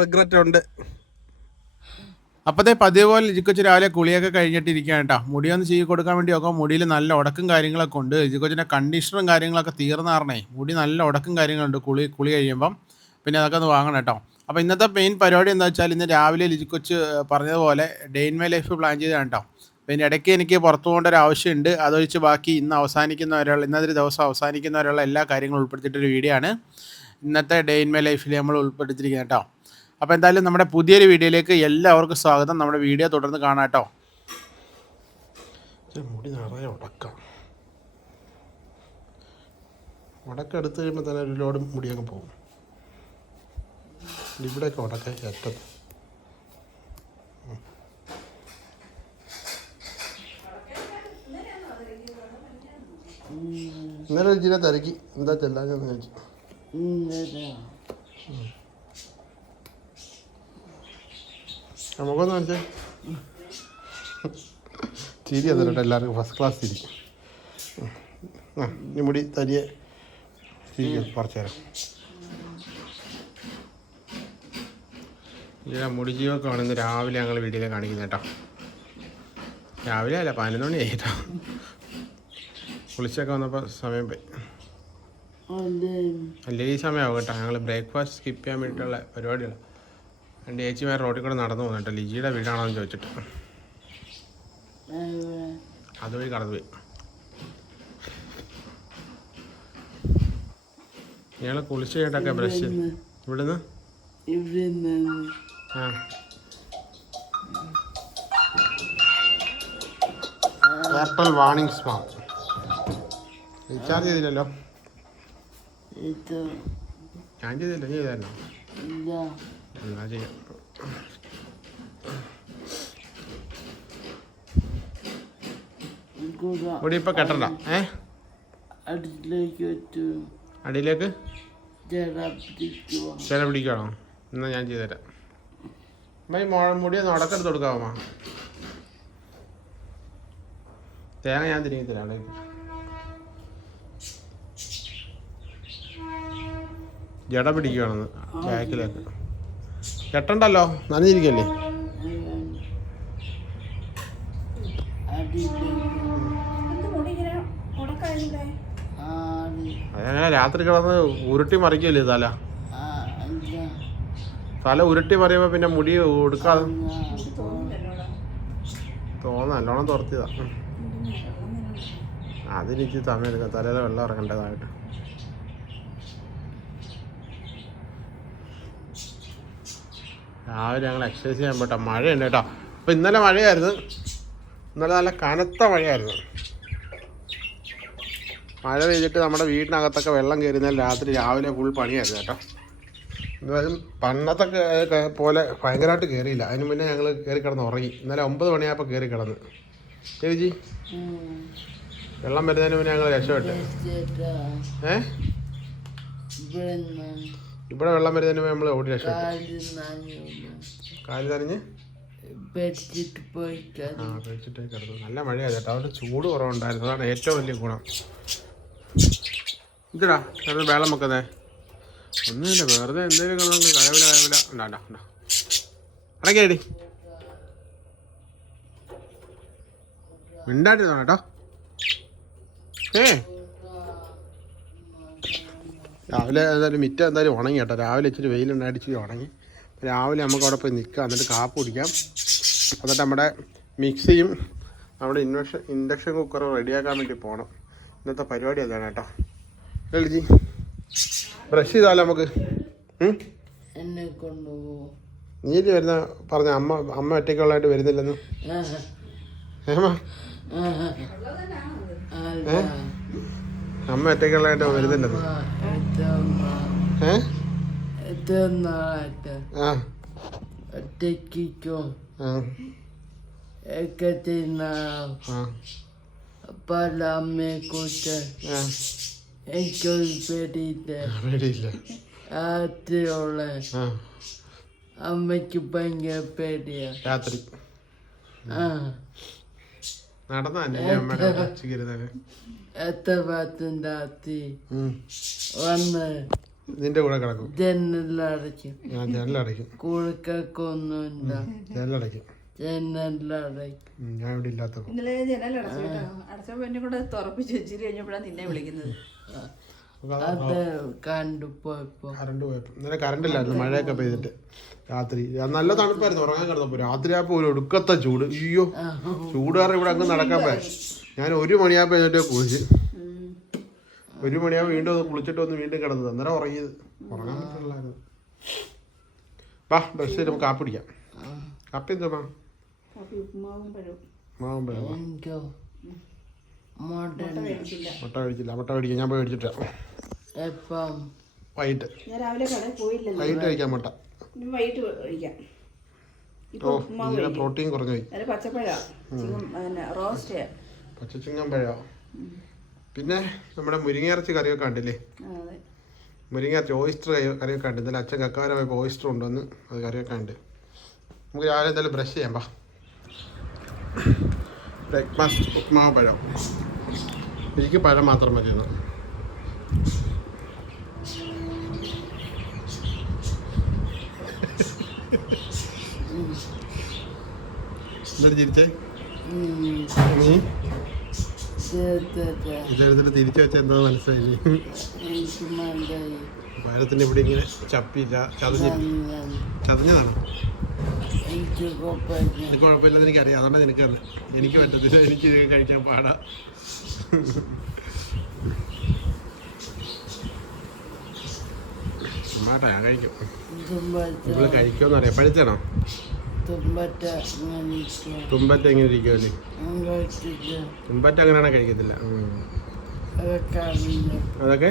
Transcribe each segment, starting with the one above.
Regret ഉണ്ട്. അപ്പോഴത്തെ പതിവ് പോലെ ലിജിക്കൊച്ച് രാവിലെ കുളിയൊക്കെ കഴിഞ്ഞിട്ടിരിക്കുകയാണ് കേട്ടോ. മുടിയൊന്ന് ചെയ്ത് കൊടുക്കാൻ വേണ്ടി നോക്കാം. മുടിയിൽ നല്ല ഉടക്കും കാര്യങ്ങളൊക്കെ ഉണ്ട്. ലിജിക്കൊച്ചിൻ്റെ കണ്ടീഷണറും കാര്യങ്ങളൊക്കെ തീർന്ന കാരണേ മുടി നല്ല ഉടക്കും കാര്യങ്ങളുണ്ട് കുളി കഴിയുമ്പം. പിന്നെ അതൊക്കെ ഒന്ന് വാങ്ങണം കേട്ടോ. അപ്പോൾ ഇന്നത്തെ മെയിൻ പരിപാടി എന്താ വെച്ചാൽ ഇന്ന് രാവിലെ ലിജിക്കൊച്ച് പറഞ്ഞതുപോലെ day in my life plan ചെയ്തതാണ് കേട്ടോ. പിന്നെ ഇടയ്ക്ക് എനിക്ക് പുറത്തു പോകേണ്ട ഒരു ആവശ്യമുണ്ട്. അതൊഴിച്ച് ബാക്കി ഇന്നത്തെ ദിവസം അവസാനിക്കുന്നവരുള്ള എല്ലാ കാര്യങ്ങളും ഉൾപ്പെടുത്തിയിട്ടൊരു വീഡിയോ ആണ് ഇന്നത്തെ ഡേ ഇൻ മൈ ലൈഫിൽ നമ്മൾ ഉൾപ്പെടുത്തിയിരിക്കുന്നത് കേട്ടോ. അപ്പോൾ എന്തായാലും നമ്മുടെ പുതിയൊരു വീഡിയോയിലേക്ക് എല്ലാവർക്കും സ്വാഗതം. നമ്മുടെ വീഡിയോ തുടർന്ന് കാണാം കേട്ടോ. മുടി നിറയെ ഉടക്കെടുത്ത് കഴിയുമ്പോൾ തന്നെ ഒരു ലോഡ് മുടിയൊക്കെ പോകും. ഇവിടെയൊക്കെ ഉടക്ക ഏറ്റത് ഇന്നലെ ജിനെ തിരക്കി എന്താ ചെല്ലാഞ്ഞെന്ന് ചോദിച്ചു. നമുക്കൊന്ന് കാണിച്ചേ. ചിരി എന്നിട്ട് എല്ലാവർക്കും ഫസ്റ്റ് ക്ലാസ് ചിരി. ഈ മുടി തരിയെ ചിരിക്കും കുറച്ച് നേരം. ഇതിലെ മുടി ജീവൊക്കെയാണ് ഇന്ന് രാവിലെ ഞങ്ങൾ വീട്ടിലെ കാണിക്കുന്നത് കേട്ടോ. രാവിലെ അല്ല 11 മണി ആയിട്ടോ. കുളിച്ചൊക്കെ വന്നപ്പോൾ സമയം പോയി. അല്ലേ ഈ സമയമാവും കേട്ടോ. ഞങ്ങൾ ബ്രേക്ക്ഫാസ്റ്റ് സ്കിപ്പ് ചെയ്യാൻ വേണ്ടിയിട്ടുള്ള പരിപാടികൾ. രണ്ട് ചേച്ചിമാർ റോഡിൽ കൂടെ നടന്നു പോകുന്നു കേട്ടോ. ലിജിയുടെ വീടാണോ എന്ന് ചോദിച്ചിട്ട് അതുവഴി കടന്നുപോയി. ഞങ്ങൾ കുളിച്ച് കഴിഞ്ഞിട്ടൊക്കെ ബ്രഷ് ഇവിടുന്ന് എയർടെൽ വാണിംഗ് സ്മാർട്ട് റീചാർജ് ചെയ്തില്ലല്ലോ. ഞാൻ ചെയ്തില്ല, നീ ചെയ്തായിരുന്നോ? എന്നാ ചെയ്യാം. ഇവിടെ ഇപ്പൊ കെട്ടണ്ട. അടിയിലേക്ക് ചില പിടിക്കണോ? എന്നാ ഞാൻ ചെയ്തുതരാം. മുടി ഒന്ന് ഉടക്കെടുത്ത് കൊടുക്കാമോ? തേങ്ങ ഞാൻ തിരികെ തരാം. ജട പിടിക്കുകയാണെന്ന് ബാക്കിലേക്ക്. കെട്ടണ്ടല്ലോ, നനഞ്ഞിരിക്കല്ലേ. അതങ്ങനെ രാത്രി കിടന്ന് ഉരുട്ടി മറിക്കല്ലേ തല ഉരുട്ടി മറിയുമ്പോ പിന്നെ മുടി കൊടുക്കാതെ നല്ലോണം തുറത്തിയതാ. അതിനിച്ച് സമയം എടുക്കാം, തലയിലെ വെള്ളം ഇറങ്ങേണ്ടതായിട്ട്. രാവിലെ ഞങ്ങൾ എക്സസൈസ് ചെയ്യാൻ പോട്ടെ. മഴയുണ്ട് കേട്ടോ. അപ്പോൾ ഇന്നലെ മഴയായിരുന്നു. ഇന്നലെ നല്ല കനത്ത മഴയായിരുന്നു. മഴ പെയ്തിട്ട് നമ്മുടെ വീടിനകത്തൊക്കെ വെള്ളം കയറുന്നാൽ രാവിലെ ഫുൾ പണിയായിരുന്നു കേട്ടോ. എന്തായാലും പണ്ടത്തെ പോലെ ഭയങ്കരമായിട്ട് കയറിയില്ല. അതിന് മുന്നേ ഞങ്ങൾ കയറി കിടന്ന് ഉറങ്ങി. ഇന്നലെ 9 മണിയായപ്പോൾ കയറി കിടന്ന്. ചേച്ചി വെള്ളം വരുന്നതിന് മുന്നേ ഞങ്ങൾ രക്ഷപ്പെട്ടെ. ഇവിടെ വെള്ളം വരുന്നതിന് മുന്നേ നമ്മൾ ഓടി രക്ഷപ്പെട്ടു. കാല് നനഞ്ഞ് പേടിച്ചിട്ട് കിടന്നു. നല്ല മഴയാണ് കേട്ടോ. അവിടെ ചൂട് കുറവുണ്ടായിരുന്നു. അതാണ് ഏറ്റവും വലിയ ഗുണം. ഇതടാ അത് വെള്ളം വെക്കുന്നേ ഒന്നുമില്ല, വെറുതെ എന്തെങ്കിലും കലവില ഉണ്ടാ അടക്കേടി മിണ്ടാട്ടിരുന്നോ കേട്ടോ. രാവിലെ എന്തായാലും മിറ്റം എന്തായാലും ഉണങ്ങി കേട്ടോ. രാവിലെ ഇച്ചിരി വെയിലുണ്ടായിട്ട് ഉണങ്ങി. രാവിലെ നമുക്ക് അവിടെ പോയി നിൽക്കാം, എന്നിട്ട് കാപ്പ് കുടിക്കാം. എന്നിട്ട് നമ്മുടെ മിക്സിയും നമ്മുടെ ഇൻഡക്ഷൻ കുക്കറും റെഡിയാക്കാൻ വേണ്ടി പോകണം. ഇന്നത്തെ പരിപാടി അതാണ് കേട്ടോ. ലളിജി ബ്രഷ് ചെയ്താലോ നമുക്ക്? നീല് വരുന്ന പറഞ്ഞ അമ്മ ഒറ്റയ്ക്കുള്ളതായിട്ട് വരുന്നില്ലെന്ന്. അമ്മ ഒറ്റയ്ക്കുള്ളതായിട്ട് വരുന്നില്ലെന്ന്. പേടിയില്ല. അമ്മയ്ക്ക് ഭയങ്കര പേടിയാ. രാത്രി നടന്ന അമ്മയുടെ എത്ര ഭാഗത്തും രാത്രി വന്ന് നിന്റെ കൂടെ കിടക്കും. ജനലടയ്ക്കും. ഞാൻ ജനലടയ്ക്കും. കുളിക്കൊന്നുമില്ല. ജനലടയ്ക്കും. ജനലടയ്ക്കും. ഞാൻ ഇവിടെ ഇല്ലാത്തപ്പോ ഇന്നലെ ജനലടച്ചു കേട്ടോ. അടച്ചപ്പോ എന്നെ കൂടെ തുറപ്പിച്ച് വെച്ചിട്ട് കഴിഞ്ഞപ്പോഴാണ് നിന്നെ വിളിക്കുന്നത്. അത് കണ്ടുപോയപ്പോ കറണ്ട് പോയപ്പോ ഇന്നലെ കറണ്ട് ഇല്ലായിരുന്നു. മഴയൊക്കെ പെയ്തിട്ട് രാത്രി നല്ല തണുപ്പായിരുന്നു. ഉറങ്ങാൻ കിടന്നപ്പോ രാത്രി ആയപ്പോ ഒരു ഒടുക്കത്തെ ചൂട്. അയ്യോ ചൂട് കാരണം ഇവിടെ അങ്ങ് നടക്കാൻ പോയ. ഞാൻ 1 മണിയാകുമ്പോ എന്നിട്ട് കുളിച്ച് 1 മണിയാകുമ്പോൾ വീണ്ടും ഒന്ന് കുളിച്ചിട്ട് ഒന്ന് വീണ്ടും കിടന്നത്. അന്നേരം ഉറങ്ങിയത്. ഉറങ്ങാൻ പറ്റില്ലായിരുന്നു. വാ ബ്രഷ് ചെയ്ത് നമുക്ക് കാപ്പി പിടിക്കാം. കാപ്പി എന്താ ഉപ്പുമാവും പഴവും. മാവും പഴം. എനിക്കോ മുട്ട മേടിച്ചില്ല. മുട്ട മേടിച്ചില്ല. മുട്ട മേടിക്കാം. ഞാൻ പോയി മേടിച്ചിട്ടാ. എപ്പം വൈകിട്ട്. ഞാൻ രാവിലെ കടയിൽ പോയില്ലല്ലോ. വൈകിട്ട് കഴിക്കാം മുട്ട. ഇനി വൈകിട്ട് കഴിക്കാം. ഇപ്പൊ ഓ ഉപ്പുമാവ് ഇതിലെ കഴിക്കും. പ്രോട്ടീൻ കുറഞ്ഞു പോയി. അത് പച്ചപ്പഴാ റോസ്റ്റ്. പച്ചച്ചിങ്ങൻ പഴം. പിന്നെ നമ്മുടെ മുരിങ്ങയിറച്ചി കറിയൊക്കെ ഉണ്ടല്ലേ. അതെ. മുരിങ്ങയിറച്ചി ഓയിസ്റ്റർ കറിയൊക്കെ ഉണ്ട്. ഇന്നലെ അച്ഛൻ കക്കാവര പോയപ്പോൾ ഓയിസ്റ്റർ ഉണ്ടെന്ന് അത് കറിയൊക്കെ ഉണ്ട്. നമുക്ക് രാവിലെ എന്തായാലും ബ്രഷ് ചെയ്യാം. പാ ബ്രേക്ക്ഫാസ്റ്റ് ഉപ്മാവ് പഴം. എനിക്ക് പഴം മാത്രം മതിയെന്ന്. എന്തായാലും തിരിച്ചേ ഇതെടുത്തിട്ട് തിരിച്ചു വെച്ചാൽ എന്താ മനസ്സിലായില്ലേ? പഴത്തിന് ഇവിടെ ഇങ്ങനെ ചപ്പില്ല. ചതഞ്ഞതാണ്. എനിക്ക് ഇത് കുഴപ്പമില്ലെന്ന് എനിക്കറിയാം. അതുകൊണ്ടാണ് നിനക്ക് തന്നെ. എനിക്ക് പറ്റത്തില്ല. എനിക്ക് ഇത് കഴിക്കാൻ പാടാ. മാട്ടാ ഞാൻ കഴിക്കും. നിങ്ങൾ കഴിക്കുമെന്ന് അറിയാം. പഴുത്താണോ? തുമ്പറ്റ എങ്ങനെ ഇരിക്കുമല്ലേ? തുമ്പറ്റ അങ്ങനെയാണെ കഴിക്കത്തില്ല. അതൊക്കെ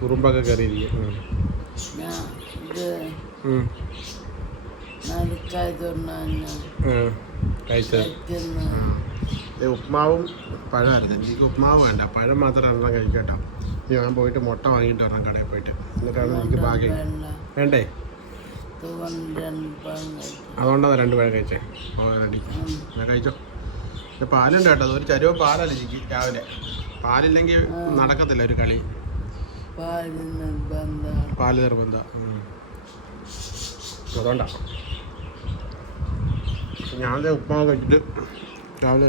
കുറുമ്പൊക്കെ കറി ഇരിക്കും. കഴിച്ചത് ഉപ്മാവും പഴമായിരുന്നു. എനിക്ക് ഉപ്മാവ് വേണ്ട. പഴം മാത്രം എണ്ണം കഴിക്കട്ടോ. ഞാൻ പോയിട്ട് മുട്ട വാങ്ങിയിട്ട് വരണം കടയിൽ പോയിട്ട്. എന്നിട്ടാണ് എനിക്ക് ഭാഗ്യം. വേണ്ടേ? അതുകൊണ്ടാണ് 2 പഴം കഴിച്ചേ. റെഡി ഞാൻ കഴിച്ചോ. പാലുണ്ട് കേട്ടോ. അതൊരു ചരുവ പാലല്ല എനിക്ക് രാവിലെ. പാലില്ലെങ്കിൽ നടക്കത്തില്ല ഒരു കളി. പാല് നിർബന്ധം. അതുകൊണ്ടാണ് ഞാൻ ഉപ്മാവ് കഴിച്ചിട്ട് രാവിലെ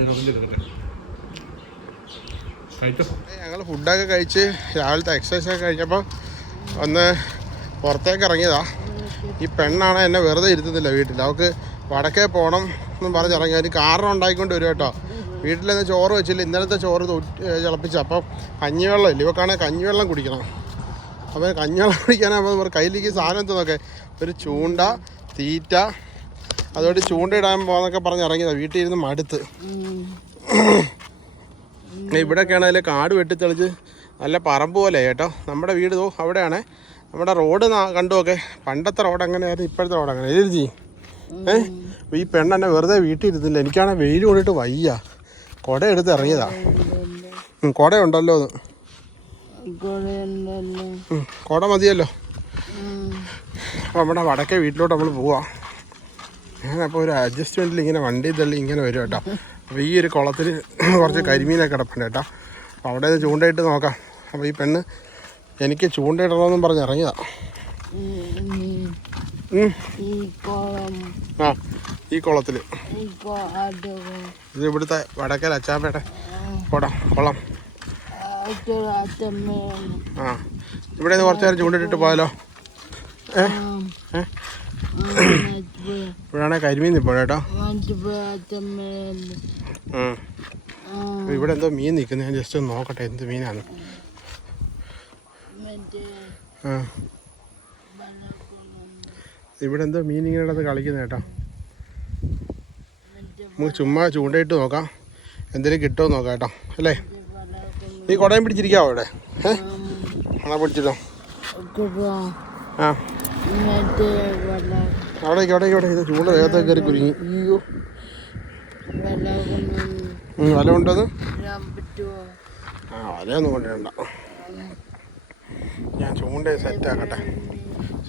കഴിച്ചോ. ഞങ്ങൾ ഫുഡൊക്കെ കഴിച്ച് രാവിലത്തെ എക്സസൈസൊക്കെ കഴിഞ്ഞപ്പോൾ ഒന്ന് പുറത്തേക്ക് ഇറങ്ങിയതാ. ഈ പെണ്ണാണ് എന്നെ വെറുതെ ഇരുത്തുന്നില്ല വീട്ടിൽ. അവൾക്ക് വടക്കേ പോകണം എന്നും പറഞ്ഞിറങ്ങി. അതിന് കാരണം ഉണ്ടായിക്കൊണ്ട് വരും കേട്ടോ. വീട്ടിൽ ചോറ് വെച്ചില്ല. ഇന്നലത്തെ ചോറ് തിളപ്പിച്ച്. അപ്പം കഞ്ഞിവെള്ളം ഇല്ല. ഇവക്കാണെങ്കിൽ കഞ്ഞിവെള്ളം കുടിക്കണം. അപ്പം കഞ്ഞിവെള്ളം കുടിക്കാനാകുമ്പോൾ കയ്യിലേക്ക് സാധനം എത്തുന്നതൊക്കെ ഒരു ചൂണ്ട, തീറ്റ, അതുകൊണ്ട് ചൂണ്ടയിടാൻ പോകുന്നൊക്കെ പറഞ്ഞ് ഇറങ്ങിയതാണ്. വീട്ടിൽ ഇരുന്ന് മടുത്ത്. ഇവിടെയൊക്കെ ആണെങ്കിൽ കാട് വെട്ടിത്തെളിച്ച് നല്ല പറമ്പ് പോലെ കേട്ടോ. നമ്മുടെ വീട് അവിടെയാണ്. നമ്മുടെ റോഡ് കണ്ടുമൊക്കെ പണ്ടത്തെ റോഡ് അങ്ങനെയായിരുന്നു. ഇപ്പോഴത്തെ റോഡ് അങ്ങനെ എഴുതി. ഈ പെണ്ണെന്നെ വെറുതെ വീട്ടിൽ ഇരുന്നില്ല. എനിക്കാണെങ്കിൽ വെയിൽ കൊണ്ടിട്ട് വയ്യ. കുട എടുത്ത് ഇറങ്ങിയതാ. കുട ഉണ്ടല്ലോ അത്. കുട മതിയല്ലോ. അപ്പോൾ നമ്മുടെ വടക്കേ വീട്ടിലോട്ട് നമ്മൾ പോവാം. ഞാനപ്പോൾ ഒരു അഡ്ജസ്റ്റ്മെൻറ്റിൽ ഇങ്ങനെ വണ്ടി തള്ളി ഇങ്ങനെ വരും കേട്ടോ. അപ്പോൾ ഈ ഒരു കുളത്തിൽ കുറച്ച് കരിമീനൊക്കെ കിടപ്പുണ്ട് കേട്ടോ. അപ്പോൾ അവിടെ നിന്ന് ചൂണ്ടയിട്ട് നോക്കാം. അപ്പോൾ ഈ പെണ്ണ് എനിക്ക് ചൂണ്ടയിടണമെന്നും പറഞ്ഞ് ഇറങ്ങിയതാ. ആ ഈ കുളത്തിൽ ഇത് ഇവിടുത്തെ വടക്കൽ അച്ചാമ്പേട്ടെ കുളം. ആ ഇവിടെ നിന്ന് കുറച്ച് നേരം ചൂണ്ടിട്ടിട്ട് പോയാലോ? ഇവിടെയാണെ കരിമീൻ നിൽപ്പോ കേട്ടോ. ഇവിടെ എന്തോ മീൻ നിൽക്കുന്നു. ഞാൻ ജസ്റ്റ് ഒന്ന് നോക്കട്ടെ എന്ത് മീനാണ്. ഇവിടെ എന്തോ മീൻ ഇങ്ങനെ ഇടന്ന് കളിക്കുന്നത് കേട്ടോ. നമുക്ക് ചുമ്മാ ചൂണ്ടയിട്ട് നോക്കാം എന്തെങ്കിലും കിട്ടുമോ നോക്കാം കേട്ടോ. അല്ലേ? നീ കുടയും പിടിച്ചിരിക്കാവോ ഇവിടെ? ആണോ പിടിച്ചിട്ടോ? ആ അവിടേക്ക് ഇത് ചൂണ്ട വേഗത്തെ കയറി കുരുങ്ങി. അയ്യോ വല ഉണ്ടത്? ആ വലയൊന്നും കൊണ്ടുവരണ്ട. ഞാൻ ചൂണ്ട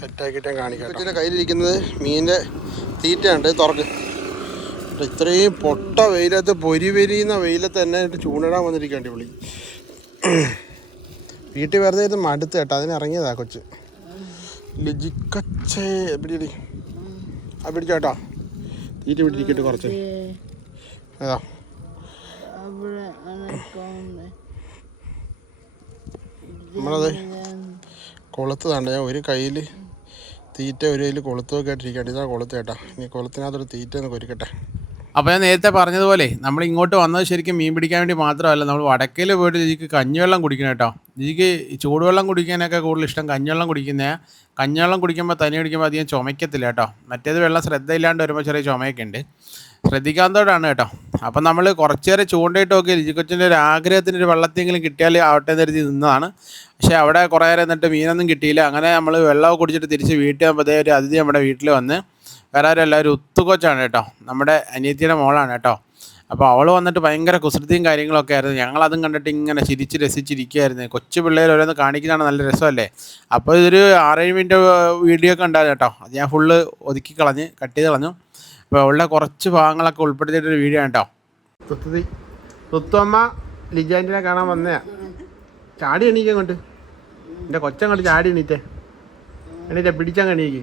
സെറ്റാക്കിയിട്ട് കാണിക്കാം. കൊച്ചിൻ്റെ കയ്യിലിരിക്കുന്നത് മീനിൻ്റെ തീറ്റയുണ്ട്. തുറക്ക്. ഇത്രയും പൊട്ട വെയിലത്ത് പൊരിവെരിയുന്ന വെയിലത്ത് തന്നെ ചൂണ്ടിടാൻ വന്നിരിക്കേണ്ടി വിളി. വീട്ടിൽ വെറുതെ ഇത് മടുത്ത് കേട്ടോ, അതിനിറങ്ങിയതാ കൊച്ച്. ലിജിക്കച്ചേ പിടിയടി, ആ പിടിച്ചോ കേട്ടോ, തീറ്റ പിടിച്ചിട്ട് കുറച്ച്. അതാ നമ്മളത് കൊളുത്ത് തണ്ട, ഞാൻ ഒരു കയ്യിൽ തീറ്റ ഒരു കയ്യിൽ കൊളുത്തൊക്കെ ആയിട്ടിരിക്കട്ടെ. ഇതാ കൊളുത്ത് കേട്ടോ, ഇനി കൊളുത്തിനകത്തൊരു തീറ്റ ഒന്ന് കൊരിക്കട്ടെ. അപ്പോൾ ഞാൻ നേരത്തെ പറഞ്ഞതുപോലെ നമ്മൾ ഇങ്ങോട്ട് വന്നത് ശരിക്കും മീൻ പിടിക്കാൻ വേണ്ടി മാത്രമല്ല, നമ്മൾ വടക്കയിൽ പോയിട്ട് ജിക്ക് കഞ്ഞിവെള്ളം കുടിക്കണം കേട്ടോ. ജിക്ക് ചൂടുവെള്ളം കുടിക്കാനൊക്കെ കൂടുതൽ ഇഷ്ടം കഞ്ഞിവെള്ളം കുടിക്കുന്നതാണ്. കഞ്ഞിവെള്ളം കുടിക്കുമ്പോൾ തനി കുടിക്കുമ്പോൾ അധികം ചുമയ്ക്കത്തില്ല കേട്ടോ. മറ്റേത് വെള്ളം ശ്രദ്ധയില്ലാണ്ട് വരുമ്പോൾ ചെറിയ ചുമയൊക്കെ ഉണ്ട്, ശ്രദ്ധിക്കാത്തതോടാണ് കേട്ടോ. അപ്പം നമ്മൾ കുറച്ച് നേരം ചൂണ്ടയിട്ട് നോക്കി ലിജിക്കൊച്ചിൻ്റെ ഒരു ആഗ്രഹത്തിന് ഒരു വെള്ളത്തെങ്കിലും കിട്ടിയാൽ ആവട്ടെ എന്ന് കരുതി നിന്നതാണ്. പക്ഷേ അവിടെ കുറേ നേരം എന്നിട്ട് മീനൊന്നും കിട്ടിയില്ല. അങ്ങനെ നമ്മൾ വെള്ളമൊക്കെ കുടിച്ചിട്ട് തിരിച്ച് വീട്ടിൽ വന്നപ്പോൾ ഒരു അതിഥി നമ്മുടെ വീട്ടിൽ വന്ന്, വേറെ ആരും എല്ലാവരും ഉത്തുകൊച്ചാണ് കേട്ടോ, നമ്മുടെ അനിയത്തിയുടെ മോളാണ് കേട്ടോ. അപ്പോൾ അവൾ വന്നിട്ട് ഭയങ്കര കുസൃതിയും കാര്യങ്ങളൊക്കെ ആയിരുന്നു. ഞങ്ങളതും കണ്ടിട്ട് ഇങ്ങനെ ചിരിച്ച് രസിച്ചിരിക്കുകയായിരുന്നു. കൊച്ചു പിള്ളേർ ഓരോന്ന് കാണിക്കുന്നതാണ് നല്ല രസമല്ലേ. അപ്പോൾ ഇതൊരു 6-7 മിനിറ്റ് വീഡിയോ ഒക്കെ ഉണ്ടായിരുന്നു കേട്ടോ. അത് ഞാൻ ഫുള്ള് ഒതുക്കി കളഞ്ഞ് കട്ട് ചെയ്ത് കളഞ്ഞു. അപ്പോൾ അവളുടെ കുറച്ച് ഭാഗങ്ങളൊക്കെ ഉൾപ്പെടുത്തിയിട്ടൊരു വീഡിയോ ആണ് കേട്ടോ. തുത്തമ്മ ലിജാൻറ്റിനെ കാണാൻ വന്നയാ. ചാടി എണീക്കാൻ കൊണ്ട് എൻ്റെ കൊച്ചങ്ങോട്ട് ചാടി എണീറ്റേ, എണീറ്റേ പിടിച്ചാൽ എണീക്ക്.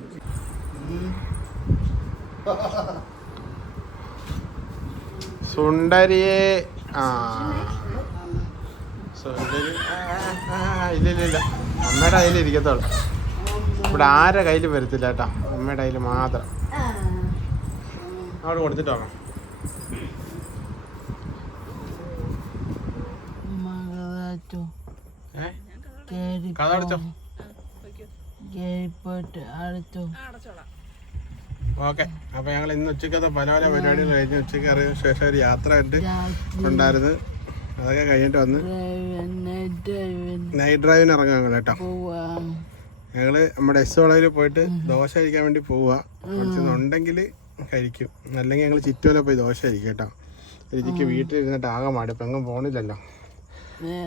സുണ്ടരിയെ സുണ്ടരി ഇല്ല, അമ്മയുടെ കയ്യിൽ ഇരിക്കത്തുള്ളൂ. ഇവിടെ ആരുടെ കയ്യിൽ വരത്തില്ല കേട്ടോ, അമ്മയുടെ കയ്യിൽ മാത്രം. അവിടെ കൊടുത്തിട്ട് വേണം. കഥ അടച്ചോ. ഓക്കെ, അപ്പോൾ ഞങ്ങൾ ഇന്ന് ഉച്ചക്കത്തെ പല പല പരിപാടികൾ കഴിഞ്ഞ് ഉച്ചയ്ക്ക് ഇറങ്ങിയ ശേഷം ഒരു യാത്ര ഉണ്ടായിരുന്നു. അതൊക്കെ കഴിഞ്ഞിട്ട് വന്ന് നൈറ്റ് ഡ്രൈവിന് ഇറങ്ങാം കേട്ടോ. ഞങ്ങൾ നമ്മുടെ എസ് വളവിൽ പോയിട്ട് ദോശ കഴിക്കാൻ വേണ്ടി പോവുക. കുറച്ചൊന്നുണ്ടെങ്കിൽ കഴിക്കും, അല്ലെങ്കിൽ ഞങ്ങൾ ചുറ്റുമല പോയി ദോശ കഴിക്കും കേട്ടോ. രുചിക്ക് വീട്ടിലിരുന്നിട്ട് ആകെ മാടി, ഇപ്പം എങ്ങും പോകണില്ലല്ലോ.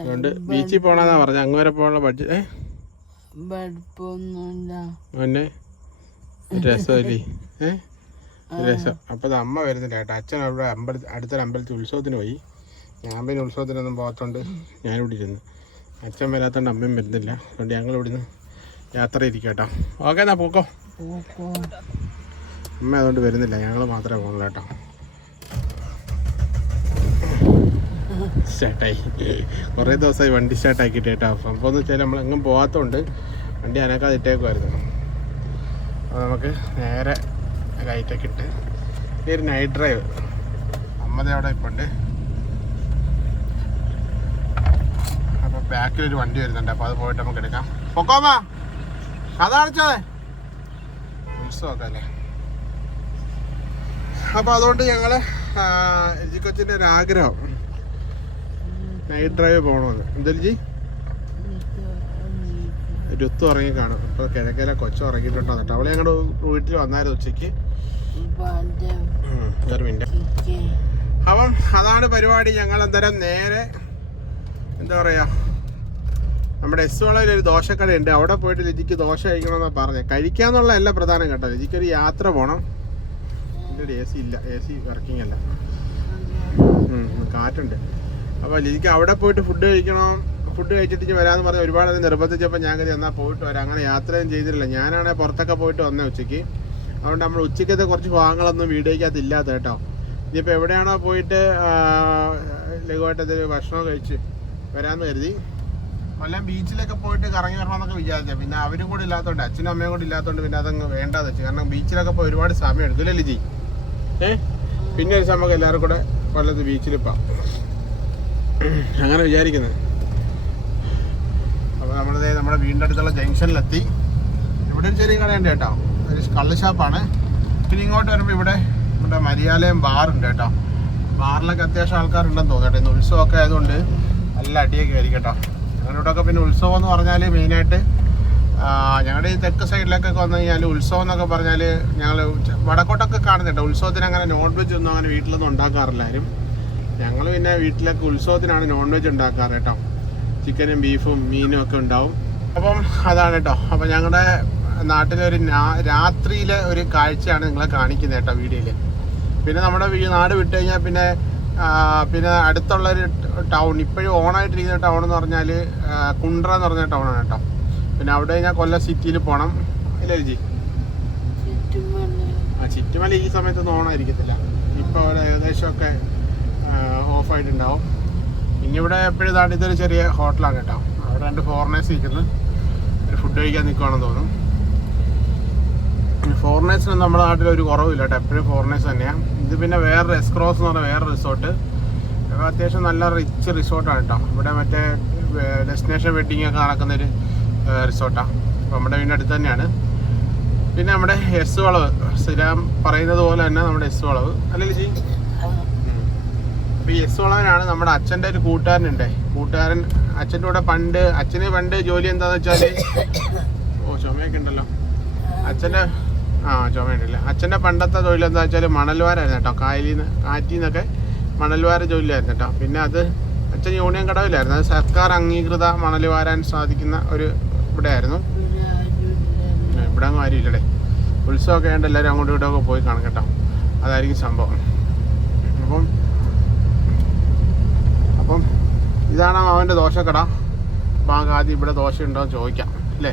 അതുകൊണ്ട് ബീച്ചിൽ പോകണമെന്നാ പറഞ്ഞത്. അങ്ങ് വരെ പോകാനുള്ള ബഡ്ജറ്റ് പിന്നെ രസമല്ലേ, രസം. അപ്പോൾ അത് അമ്മ വരുന്നില്ല കേട്ടോ. അച്ഛൻ അവിടെ അടുത്തൊരു അമ്പലത്തിൽ ഉത്സവത്തിന് പോയി. ഞാൻ പിന്നെ ഉത്സവത്തിനൊന്നും പോകാത്തതുകൊണ്ട് ഞാനിവിടെ ഇരുന്നു. അച്ഛൻ വരാത്തതുകൊണ്ട് അമ്മയും വരുന്നില്ല. അതുകൊണ്ട് ഞങ്ങൾ ഇവിടുന്ന് യാത്ര ഇരിക്കും കേട്ടോ. ഓക്കെ എന്നാ പോക്കോ. അമ്മ അതുകൊണ്ട് വരുന്നില്ല, ഞങ്ങൾ മാത്രമേ പോകുള്ളൂ കേട്ടോ. സ്റ്റാർട്ടായി, കുറേ ദിവസമായി വണ്ടി സ്റ്റാർട്ടാക്കിയിട്ട് കേട്ടോ. സംഭവം എന്ന് വെച്ചാൽ നമ്മളെങ്ങും പോകാത്തതുകൊണ്ട് വണ്ടി അനക്കാതെ ഇട്ടേക്കുമായിരുന്നു. അപ്പോൾ നമുക്ക് നേരെ ലൈറ്റൊക്കെ ഇട്ട് ഈ ഒരു നൈറ്റ് ഡ്രൈവ് അമ്മത അവിടെ ഇപ്പോൾ ഉണ്ട്. അപ്പോൾ ബാക്കിലൊരു വണ്ടി വരുന്നുണ്ട്, അപ്പോൾ അത് പോയിട്ട് നമുക്ക് എടുക്കാം. പൊക്കോമ്മ കഥ അടച്ചോതെ, ഉത്സവമൊക്കെ അല്ലേ. അപ്പോൾ അതുകൊണ്ട് ഞങ്ങൾ രുചിക്കൊച്ചിൻ്റെ ഒരു ആഗ്രഹം നൈറ്റ് ഡ്രൈവ് പോകണമെന്ന്. എന്തായാലും ജി രുത്ത് ഉറങ്ങി കാണും. ഇപ്പോൾ കിഴക്കേലെ കൊച്ചു ഉറങ്ങിയിട്ടുണ്ടോ കേട്ടോ. അവളെ ഞങ്ങളുടെ വീട്ടിൽ വന്നായിരുന്നു ഉച്ചയ്ക്ക്. ഒരു മിനിറ്റ്. അപ്പം അതാണ് പരിപാടി. ഞങ്ങൾ എന്തായാലും നേരെ എന്താ പറയുക, നമ്മുടെ എസ് വളയിലൊരു ദോശക്കടയുണ്ട്, അവിടെ പോയിട്ട് ലിജിക്ക് ദോശ കഴിക്കണമെന്നാണ് പറഞ്ഞത്. കഴിക്കാന്നുള്ള എല്ലാം പ്രധാനം കേട്ടോ. ലിജിക്കൊരു യാത്ര പോകണം. എൻ്റെ ഒരു AC ഇല്ല, AC വർക്കിംഗ് അല്ല, കാറ്റുണ്ട്. അപ്പോൾ ലിജിക്ക് അവിടെ പോയിട്ട് ഫുഡ് കഴിക്കണം. ഫുഡ് കഴിച്ചിട്ട് വരാമെന്ന് പറഞ്ഞ് ഒരുപാട് അത് നിർബന്ധിച്ചപ്പോൾ ഞാൻ കരുതി എന്നാൽ പോയിട്ട് വരാം. അങ്ങനെ യാത്രയും ചെയ്തിട്ടില്ല. ഞാനാണെങ്കിൽ പുറത്തൊക്കെ പോയിട്ട് വന്നേ ഉച്ചയ്ക്ക്. അതുകൊണ്ട് നമ്മൾ ഉച്ചയ്ക്കത്തെ കുറച്ച് ഭാഗങ്ങളൊന്നും വീഡിയോയ്ക്കകത്ത് ഇല്ലാത്ത കേട്ടോ. ഇനിയിപ്പോൾ എവിടെയാണോ പോയിട്ട് ലഘുവായിട്ടൊരു ഭക്ഷണം കഴിച്ച് വരാമെന്ന് കരുതി. കൊല്ലം ബീച്ചിലൊക്കെ പോയിട്ട് കറങ്ങി വരണമെന്നൊക്കെ വിചാരിച്ചത്. പിന്നെ അവരും കൂടെ ഇല്ലാത്തതുകൊണ്ട്, അച്ഛനും അമ്മയും കൂടെ ഇല്ലാത്തതുകൊണ്ട് പിന്നെ അതങ്ങ് വേണ്ടാന്ന് വെച്ചു. കാരണം ബീച്ചിലൊക്കെ പോയി ഒരുപാട് സമയം എടുക്കില്ല ലിജി. പിന്നെ ഒരു സമയം എല്ലാവരും കൂടെ കൊല്ലത്ത് ബീച്ചിലിപ്പം അങ്ങനെ വിചാരിക്കുന്നത്. അപ്പോൾ നമ്മുടെ വീടിൻ്റെ അടുത്തുള്ള ജംഗ്ഷനിലെത്തി. ഇവിടെ ഒരു ചെറിയ കടയുണ്ട് കേട്ടോ, ഒരു കള്ള് ഷാപ്പാണ്. പിന്നെ ഇങ്ങോട്ട് വരുമ്പോൾ ഇവിടെ നമ്മുടെ മരിയാലയം ബാറുണ്ട് കേട്ടോ. ബാറിലൊക്കെ അത്യാവശ്യം ആൾക്കാരുണ്ടെന്ന് തോന്നുന്നു കേട്ടോ. ഇന്ന് ഉത്സവമൊക്കെ ആയതുകൊണ്ട് നല്ല അടിയൊക്കെ ആയിരിക്കും കേട്ടോ. ഞങ്ങളുടെ ഇവിടെയൊക്കെ പിന്നെ ഉത്സവം എന്ന് പറഞ്ഞാൽ മെയിനായിട്ട് ഞങ്ങളുടെ ഈ തെക്ക് സൈഡിലേക്കൊക്കെ വന്നു കഴിഞ്ഞാൽ ഉത്സവം എന്നൊക്കെ പറഞ്ഞാൽ ഞങ്ങൾ വടക്കോട്ടൊക്കെ കാണുന്നുണ്ട്. ഉത്സവത്തിന് അങ്ങനെ നോൺ വെജ് ഒന്നും അങ്ങനെ വീട്ടിലൊന്നും ഉണ്ടാക്കാറില്ല ആരും. ഞങ്ങൾ പിന്നെ വീട്ടിലൊക്കെ ഉത്സവത്തിനാണ് നോൺ വെജ് ഉണ്ടാക്കാറ് കേട്ടോ. ചിക്കനും ബീഫും മീനും ഒക്കെ ഉണ്ടാവും. അപ്പം അതാണ് കേട്ടോ. അപ്പം ഞങ്ങളുടെ നാട്ടിലെ ഒരു രാത്രിയിലെ ഒരു കാഴ്ചയാണ് നിങ്ങളെ കാണിക്കുന്നത് കേട്ടോ വീഡിയോയിൽ. പിന്നെ നമ്മുടെ നാട് വിട്ട് കഴിഞ്ഞാൽ പിന്നെ അടുത്തുള്ളൊരു ടൗൺ, ഇപ്പോഴും ഓണായിട്ടിരിക്കുന്ന ടൗൺ എന്ന് പറഞ്ഞാൽ കുണ്ട്ര എന്ന് പറഞ്ഞ ടൗണാണ് കേട്ടോ. പിന്നെ അവിടെ കഴിഞ്ഞാൽ കൊല്ലം സിറ്റിയിൽ പോകണം അല്ലേ രുചി? ചുറ്റുമല ഈ സമയത്തൊന്നും ഓണായിരിക്കത്തില്ല, ഇപ്പോൾ അവിടെ ഏകദേശമൊക്കെ ഓഫായിട്ടുണ്ടാവും. ഇനി ഇവിടെ എപ്പോഴും ഇതാണ്, ഇതൊരു ചെറിയ ഹോട്ടലാണ് കേട്ടോ. അവിടെ 2 ഫോറിനേഴ്സ് ഇരിക്കുന്നു, ഒരു ഫുഡ് കഴിക്കാൻ നിൽക്കുകയാണെന്ന് തോന്നും. ഫോറിനേഴ്സിനൊന്നും നമ്മുടെ നാട്ടിൽ ഒരു കുറവില്ല കേട്ടോ, എപ്പോഴും ഫോറിനേഴ്സ് തന്നെയാണ്. ഇത് പിന്നെ വേറെ എസ്ക്രോസ് എന്ന് പറഞ്ഞ വേറെ റിസോർട്ട്, അത്യാവശ്യം നല്ല റിച്ച് റിസോർട്ടാണ് കേട്ടോ. ഇവിടെ മറ്റേ ഡെസ്റ്റിനേഷൻ വെഡിങ് ഒക്കെ നടക്കുന്നൊരു റിസോർട്ടാണ്. അപ്പോൾ നമ്മുടെ വീടിൻ്റെ അടുത്ത് തന്നെയാണ്. പിന്നെ നമ്മുടെ എസ് വളവ്, സ്ഥിരം പറയുന്നത് പോലെ തന്നെ നമ്മുടെ എസ് വളവ് അല്ലല്ലേ ജി? അപ്പോൾ ഈ എസ് വളവിനാണ് നമ്മുടെ അച്ഛൻ്റെ ഒരു കൂട്ടുകാരനുണ്ട്. അച്ഛൻ്റെ കൂടെ അച്ഛന് പണ്ട് ജോലി എന്താണെന്ന് വെച്ചാൽ, ചുമയൊക്കെ ഉണ്ടല്ലോ അച്ഛൻ്റെ, ചുമയുണ്ടല്ലേ. അച്ഛൻ്റെ പണ്ടത്തെ തൊഴിൽ എന്താ വെച്ചാൽ മണൽവാരായിരുന്നു കേട്ടോ. കാറ്റിൽ നിന്നൊക്കെ മണൽവാര ജോലിയായിരുന്നു കേട്ടോ. പിന്നെ അത് അച്ഛൻ യൂണിയൻ കടവിലായിരുന്നു, അത് സർക്കാർ അംഗീകൃത മണൽ വാരാൻ സാധിക്കുന്ന ഒരു ഇവിടെ ആയിരുന്നു. ഇവിടെ അങ്ങ് ആരുമില്ലടേ, ഉത്സവമൊക്കെ ആയതുകൊണ്ട് എല്ലാവരും അങ്ങോട്ടും ഇങ്ങോട്ടൊക്കെ പോയി കാണും കേട്ടോ, അതായിരിക്കും സംഭവം. അപ്പം ഇതാണ് അവൻ്റെ ദോശക്കട. അപ്പോൾ ആദ്യം ഇവിടെ ദോശ ഉണ്ടോ എന്ന് ചോദിക്കാം അല്ലേ,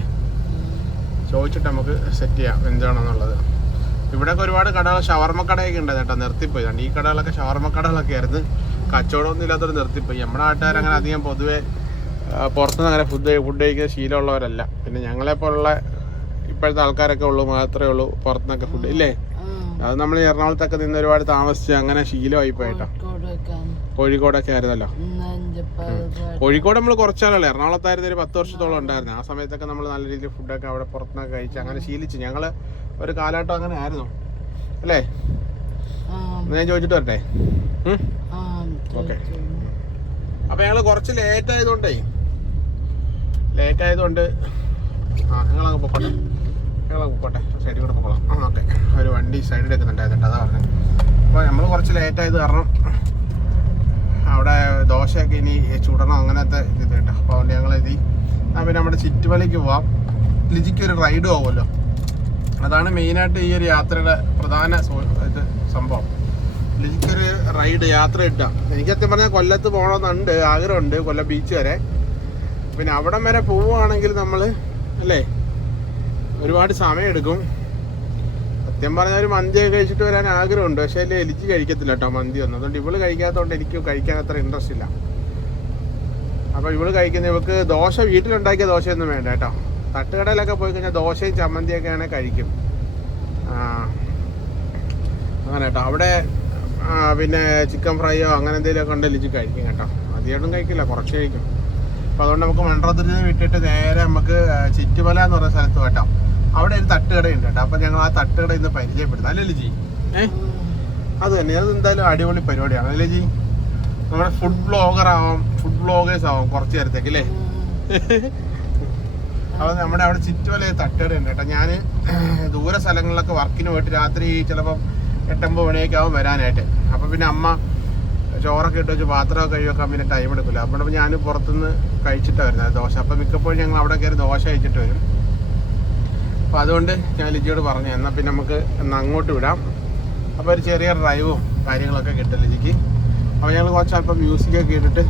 ചോദിച്ചിട്ട് നമുക്ക് സെറ്റ് ചെയ്യാം എന്താണെന്നുള്ളത്. ഇവിടെയൊക്കെ ഒരുപാട് കടകൾ, ഷവർമ്മ കടയൊക്കെ ഉണ്ട് കേട്ടോ, നിർത്തിപ്പോയി. ഈ കടകളൊക്കെ ഷവർമ്മ കടകളൊക്കെ ആയിരുന്നു, കച്ചവടമൊന്നും ഇല്ലാത്തൊരു നിർത്തിപ്പോയി. നമ്മുടെ നാട്ടുകാരങ്ങനെ അധികം പൊതുവെ പുറത്തുനിന്ന് അങ്ങനെ ഫുഡ് കഴിക്കുന്ന ശീലമുള്ളവരല്ല. പിന്നെ ഞങ്ങളെപ്പോലുള്ള ഇപ്പോഴത്തെ ആൾക്കാരൊക്കെ മാത്രമേ ഉള്ളൂ പുറത്തുനിന്നൊക്കെ ഫുഡ് ഇല്ലേ. അത് നമ്മൾ എറണാകുളത്തൊക്കെ നിന്ന് ഒരുപാട് താമസിച്ച് അങ്ങനെ ശീലമായി പോയിട്ടോ. കോഴിക്കോടൊക്കെ ആയിരുന്നല്ലോ. കോഴിക്കോട് നമ്മൾ കുറച്ചാളല്ലേ, എറണാകുളത്തായിരുന്നു ഒരു 10 വർഷത്തോളം ഉണ്ടായിരുന്നു. ആ സമയത്തൊക്കെ നമ്മൾ നല്ല രീതിയിൽ ഫുഡൊക്കെ അവിടെ പുറത്തുനിന്നൊക്കെ കഴിച്ച് അങ്ങനെ ശീലിച്ച് ഞങ്ങൾ ഒരു കാലഘട്ടം അങ്ങനെ ആയിരുന്നു അല്ലേ. ഞാൻ ചോദിച്ചിട്ട് വരട്ടെ? ഓക്കെ. അപ്പോൾ ഞങ്ങൾ കുറച്ച് ലേറ്റ് ആയതുകൊണ്ട് ഞങ്ങളങ്ങ് പൊക്കോട്ടെ, സൈഡിൽ കൂടെ പൊക്കോളാം. ഓക്കെ, ഒരു വണ്ടി സൈഡിൽ എടുക്കുന്നുണ്ടായിരുന്നു, അതാ പറഞ്ഞത്. അപ്പോൾ നമ്മൾ കുറച്ച് ലേറ്റ് ആയത് കാരണം അവിടെ ദോശയൊക്കെ ഇനി ചുടണം, അങ്ങനത്തെ ഇത് കേട്ടോ. അപ്പോൾ അതുകൊണ്ട് ഞങ്ങൾ പിന്നെ നമ്മുടെ ചുറ്റുമലയ്ക്ക് പോവാം. ലിജിക്ക് ഒരു റൈഡ് ആവുമല്ലോ, അതാണ് മെയിനായിട്ട് ഈ ഒരു യാത്രയുടെ പ്രധാന ഇത് സംഭവം. ലിജിക്കൊരു യാത്ര ഇട്ടാം. എനിക്ക് സത്യം പറഞ്ഞാൽ കൊല്ലത്ത് പോകണമെന്നുണ്ട്, ആഗ്രഹമുണ്ട്, കൊല്ലം ബീച്ച് വരെ. പിന്നെ അവിടം വരെ പോവുകയാണെങ്കിൽ നമ്മൾ അല്ലേ ഒരുപാട് സമയമെടുക്കും. സത്യം പറഞ്ഞാൽ ഒരു മന്തിയൊക്കെ കഴിച്ചിട്ട് വരാൻ ആഗ്രഹമുണ്ട്, പക്ഷേ അതിൽ എലിജി കഴിക്കത്തില്ല കേട്ടോ മന്തി ഒന്നും. അതുകൊണ്ട് ഇവള് കഴിക്കാത്തതുകൊണ്ട് എനിക്ക് കഴിക്കാൻ അത്ര ഇൻട്രസ്റ്റ് ഇല്ല. അപ്പോൾ ഇവള് ഇവൾക്ക് ദോശ, വീട്ടിലുണ്ടാക്കിയ ദോശയൊന്നും വേണ്ട കേട്ടോ. തട്ടുകടയിലൊക്കെ പോയി കഴിഞ്ഞാൽ ദോശയും ചമ്മന്തിയൊക്കെ ആണെങ്കിൽ കഴിക്കും. അങ്ങനെ കേട്ടോ. അവിടെ പിന്നെ ചിക്കൻ ഫ്രൈയോ അങ്ങനെ എന്തെങ്കിലുമൊക്കെ ഉണ്ടെങ്കിൽ ലിജി കഴിക്കും കേട്ടോ. അധികമൊന്നും കഴിക്കില്ല, കുറച്ച് കഴിക്കും. അപ്പോൾ അതുകൊണ്ട് നമുക്ക് മൺട്രോത്തുരുത്തി നിന്ന് വിട്ടിട്ട് നേരെ നമുക്ക് ചുറ്റുമല എന്ന് പറയുന്ന സ്ഥലത്ത് കേട്ടോ. അവിടെ ഒരു തട്ടുകടയുണ്ട് കേട്ടോ. അപ്പോൾ ഞങ്ങൾ ആ തട്ടുകട ഇന്ന് പരിചയപ്പെടുത്താം അല്ലേ ലിജി? അത് തന്നെ, അത് എന്തായാലും അടിപൊളി പരിപാടിയാണ് അല്ലേ ലിജി? നമ്മുടെ ഫുഡ് ബ്ലോഗേഴ്സ് ആവും കുറച്ച് നേരത്തേക്ക് അല്ലേ. അപ്പോൾ നമ്മുടെ അവിടെ ചുറ്റുമല തട്ടുകടയുണ്ട് കേട്ടോ. ഞാൻ ദൂര സ്ഥലങ്ങളിലൊക്കെ വർക്കിന് പോയിട്ട് രാത്രി ചിലപ്പം 8-9 മണിയൊക്കെ ആവും വരാനായിട്ട്. അപ്പോൾ പിന്നെ അമ്മ ചോറൊക്കെ ഇട്ട് വെച്ച് പാത്രമൊക്കെ കഴിവെക്കാൻ പിന്നെ ടൈം എടുക്കില്ല. അപ്പോൾ ഞാൻ പുറത്തുനിന്ന് കഴിച്ചിട്ടാണ് വരുന്നത് ദോശ. അപ്പോൾ മിക്കപ്പോഴും ഞങ്ങൾ അവിടെ കയറി ദോശ കഴിച്ചിട്ട് വരും. അപ്പോൾ അതുകൊണ്ട് ഞാൻ ലിജിയോട് പറഞ്ഞു എന്നാൽ പിന്നെ നമുക്ക് അങ്ങോട്ട് വിടാം. അപ്പോൾ ഒരു ചെറിയ ഡ്രൈവും കാര്യങ്ങളൊക്കെ കിട്ടും ലിജിക്ക്. അപ്പോൾ ഞങ്ങൾ കുറച്ച് അല്പം മ്യൂസിക്കൊക്കെ ഇട്ടിട്ട്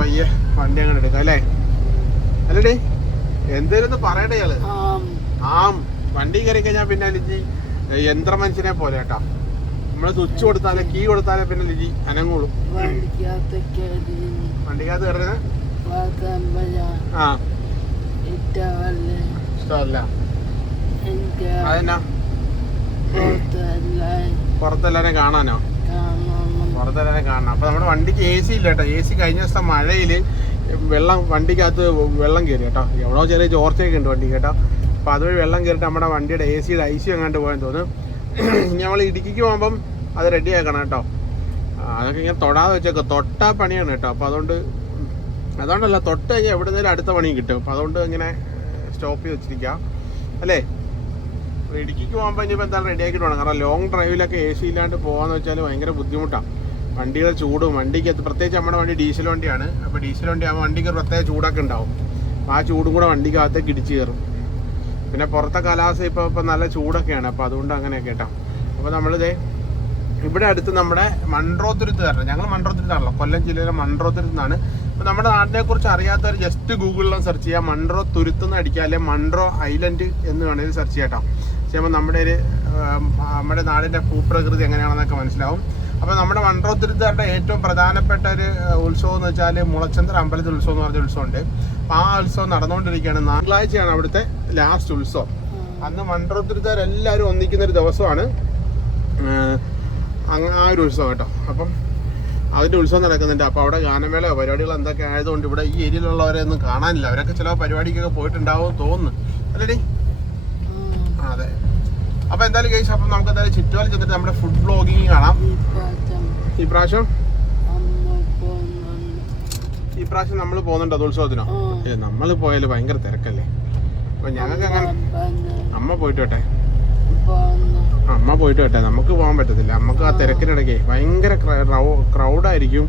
പയ്യെ വണ്ടി അങ്ങോട്ട് എടുക്കാം അല്ലേ അല്ലേടേ? എന്തേലും ഒന്ന് പറയട്ടെ ഇയാള്. വണ്ടി കയറി കഴിഞ്ഞാൽ പിന്നെ ലിജി യന്ത്ര മനുഷ്യനെ പോലെ കേട്ടോ. നമ്മള് സ്വിച്ച് കൊടുത്താലേ കീ കൊടുത്താലേ പിന്നെ ലിജി അനങ്ങോളും. വണ്ടിക്കകത്ത് കയറുന്നത് ഇഷ്ടമല്ല. അതെന്നാ പുറത്തെല്ലാരും കാണാനോ? പുറത്തെല്ലാരും കാണണം. അപ്പൊ നമ്മുടെ വണ്ടിക്ക് AC ഇല്ല കേട്ടോ. AC കഴിഞ്ഞ ദിവസം മഴയില് വണ്ടിക്കകത്ത് വെള്ളം കയറി കേട്ടോ. എവിടോ ചെറിയ ചോർച്ചയൊക്കെ ഉണ്ട് വണ്ടി കേട്ടോ. അപ്പൊ അതുവഴി വെള്ളം കയറിയിട്ട് നമ്മുടെ വണ്ടിയുടെ AC-യുടെ ഐസി എങ്ങാണ്ട് പോയെന്ന് തോന്നുന്നു. ഇനി നമ്മൾ ഇടുക്കിക്ക് പോകുമ്പം അത് റെഡി ആക്കണം കേട്ടോ. അതൊക്കെ ഇങ്ങനെ തൊടാതെ വെച്ചേക്കാം, തൊട്ടാ പണിയാണ് കേട്ടോ. അപ്പോൾ അതുകൊണ്ടല്ല, തൊട്ട് കഴിഞ്ഞാൽ എവിടെ നിന്നേലും അടുത്ത പണിയും കിട്ടും. അപ്പോൾ അതുകൊണ്ട് ഇങ്ങനെ സ്റ്റോപ്പ് ചെയ്ത് വെച്ചിരിക്കാം അല്ലേ. ഇടുക്കിക്ക് പോകുമ്പോൾ ഇനിയിപ്പോൾ എന്തായാലും റെഡി ആക്കിയിട്ട് വേണം. കാരണം ലോങ് ഡ്രൈവിലൊക്കെ AC ഇല്ലാണ്ട് പോകാമെന്ന് വെച്ചാൽ ഭയങ്കര ബുദ്ധിമുട്ടാണ്. വണ്ടിയുടെ ചൂടും, വണ്ടിക്ക് പ്രത്യേകിച്ച് നമ്മുടെ വണ്ടി ഡീസൽ വണ്ടിയാണ്. അപ്പോൾ ഡീസൽ വണ്ടി ആകുമ്പോൾ വണ്ടിക്ക് പ്രത്യേക ചൂടൊക്കെ ഉണ്ടാവും. ആ ചൂടും കൂടെ വണ്ടിക്കകത്തേക്ക് ഇടിച്ച് കയറും. പിന്നെ പുറത്തെ കാലാവസ്ഥ ഇപ്പോൾ നല്ല ചൂടൊക്കെയാണ്. അപ്പോൾ അതുകൊണ്ട് അങ്ങനെയൊക്കെ കേട്ടോ. അപ്പോൾ നമ്മളിതേ ഇവിടെ അടുത്ത് നമ്മുടെ മൺട്രോത്തുരുത്തുകാരനാണ്. ഞങ്ങൾ മൺട്രോത്തുരുത്താണല്ലോ, കൊല്ലം ജില്ലയിലെ മൺട്രോത്തുരുത്ത് നിന്നാണ്. അപ്പോൾ നമ്മുടെ നാടിനെ കുറിച്ച് അറിയാത്തവർ ജസ്റ്റ് ഗൂഗിളിലും സെർച്ച് ചെയ്യുക, മൺട്രോ തുരുത്ത് എന്ന് അടിക്കുക, അല്ലെങ്കിൽ മൺട്രോ ഐലൻഡ് എന്ന് വേണമെങ്കിൽ സെർച്ച് ചെയ്യാം കേട്ടോ. ചെയ്യുമ്പോൾ നമ്മുടെ നാടിൻ്റെ ഭൂപ്രകൃതി എങ്ങനെയാണെന്നൊക്കെ മനസ്സിലാവും. അപ്പോൾ നമ്മുടെ മൺട്രോ തുരുത്തുകാരുടെ ഏറ്റവും പ്രധാനപ്പെട്ട ഒരു ഉത്സവം എന്ന് വെച്ചാൽ മുളച്ചന്തറ അമ്പലത്തിൽ ഉത്സവം എന്ന് പറഞ്ഞ ഉത്സവമുണ്ട്. അപ്പോൾ ആ ഉത്സവം നടന്നുകൊണ്ടിരിക്കുകയാണ്. തിങ്കളാഴ്ചയാണ് അവിടുത്തെ ലാസ്റ്റ് ഉത്സവം. അന്ന് മൺട്രോ തുരുത്തുകാരെല്ലാവരും ഒന്നിക്കുന്നൊരു ദിവസമാണ് ആ ഒരു ഉത്സവം കേട്ടോ. അപ്പം അതിൻ്റെ ഉത്സവം നടക്കുന്നുണ്ട്. അപ്പോൾ അവിടെ ഗാനമേള പരിപാടികൾ എന്തൊക്കെ ആയതുകൊണ്ട് ഇവിടെ ഈ ഏരിയയിലുള്ളവരെ ഒന്നും കാണാനില്ല. അവരൊക്കെ ചില പരിപാടിക്കൊക്കെ പോയിട്ടുണ്ടാവും തോന്നുന്നു, അല്ലേടി? അതെ. അപ്പോൾ എന്തായാലും കഴിച്ചു. അപ്പം നമുക്ക് എന്തായാലും ചുറ്റുപാട് ചെന്നിട്ട് നമ്മുടെ ഫുഡ് ബ്ലോഗിങ് കാണാം. ഈ പ്രാവശ്യം നമ്മൾ പോകുന്നുണ്ടോ ഉത്സവത്തിനോ? നമ്മൾ പോയാൽ ഭയങ്കര തിരക്കല്ലേ. അപ്പോൾ ഞങ്ങൾക്ക് അങ്ങനെ അമ്മ പോയിട്ട് വട്ടെ, നമുക്ക് പോകാൻ പറ്റത്തില്ല. നമുക്ക് ആ തിരക്കിനിടയ്ക്ക് ഭയങ്കര ക്രൗഡായിരിക്കും,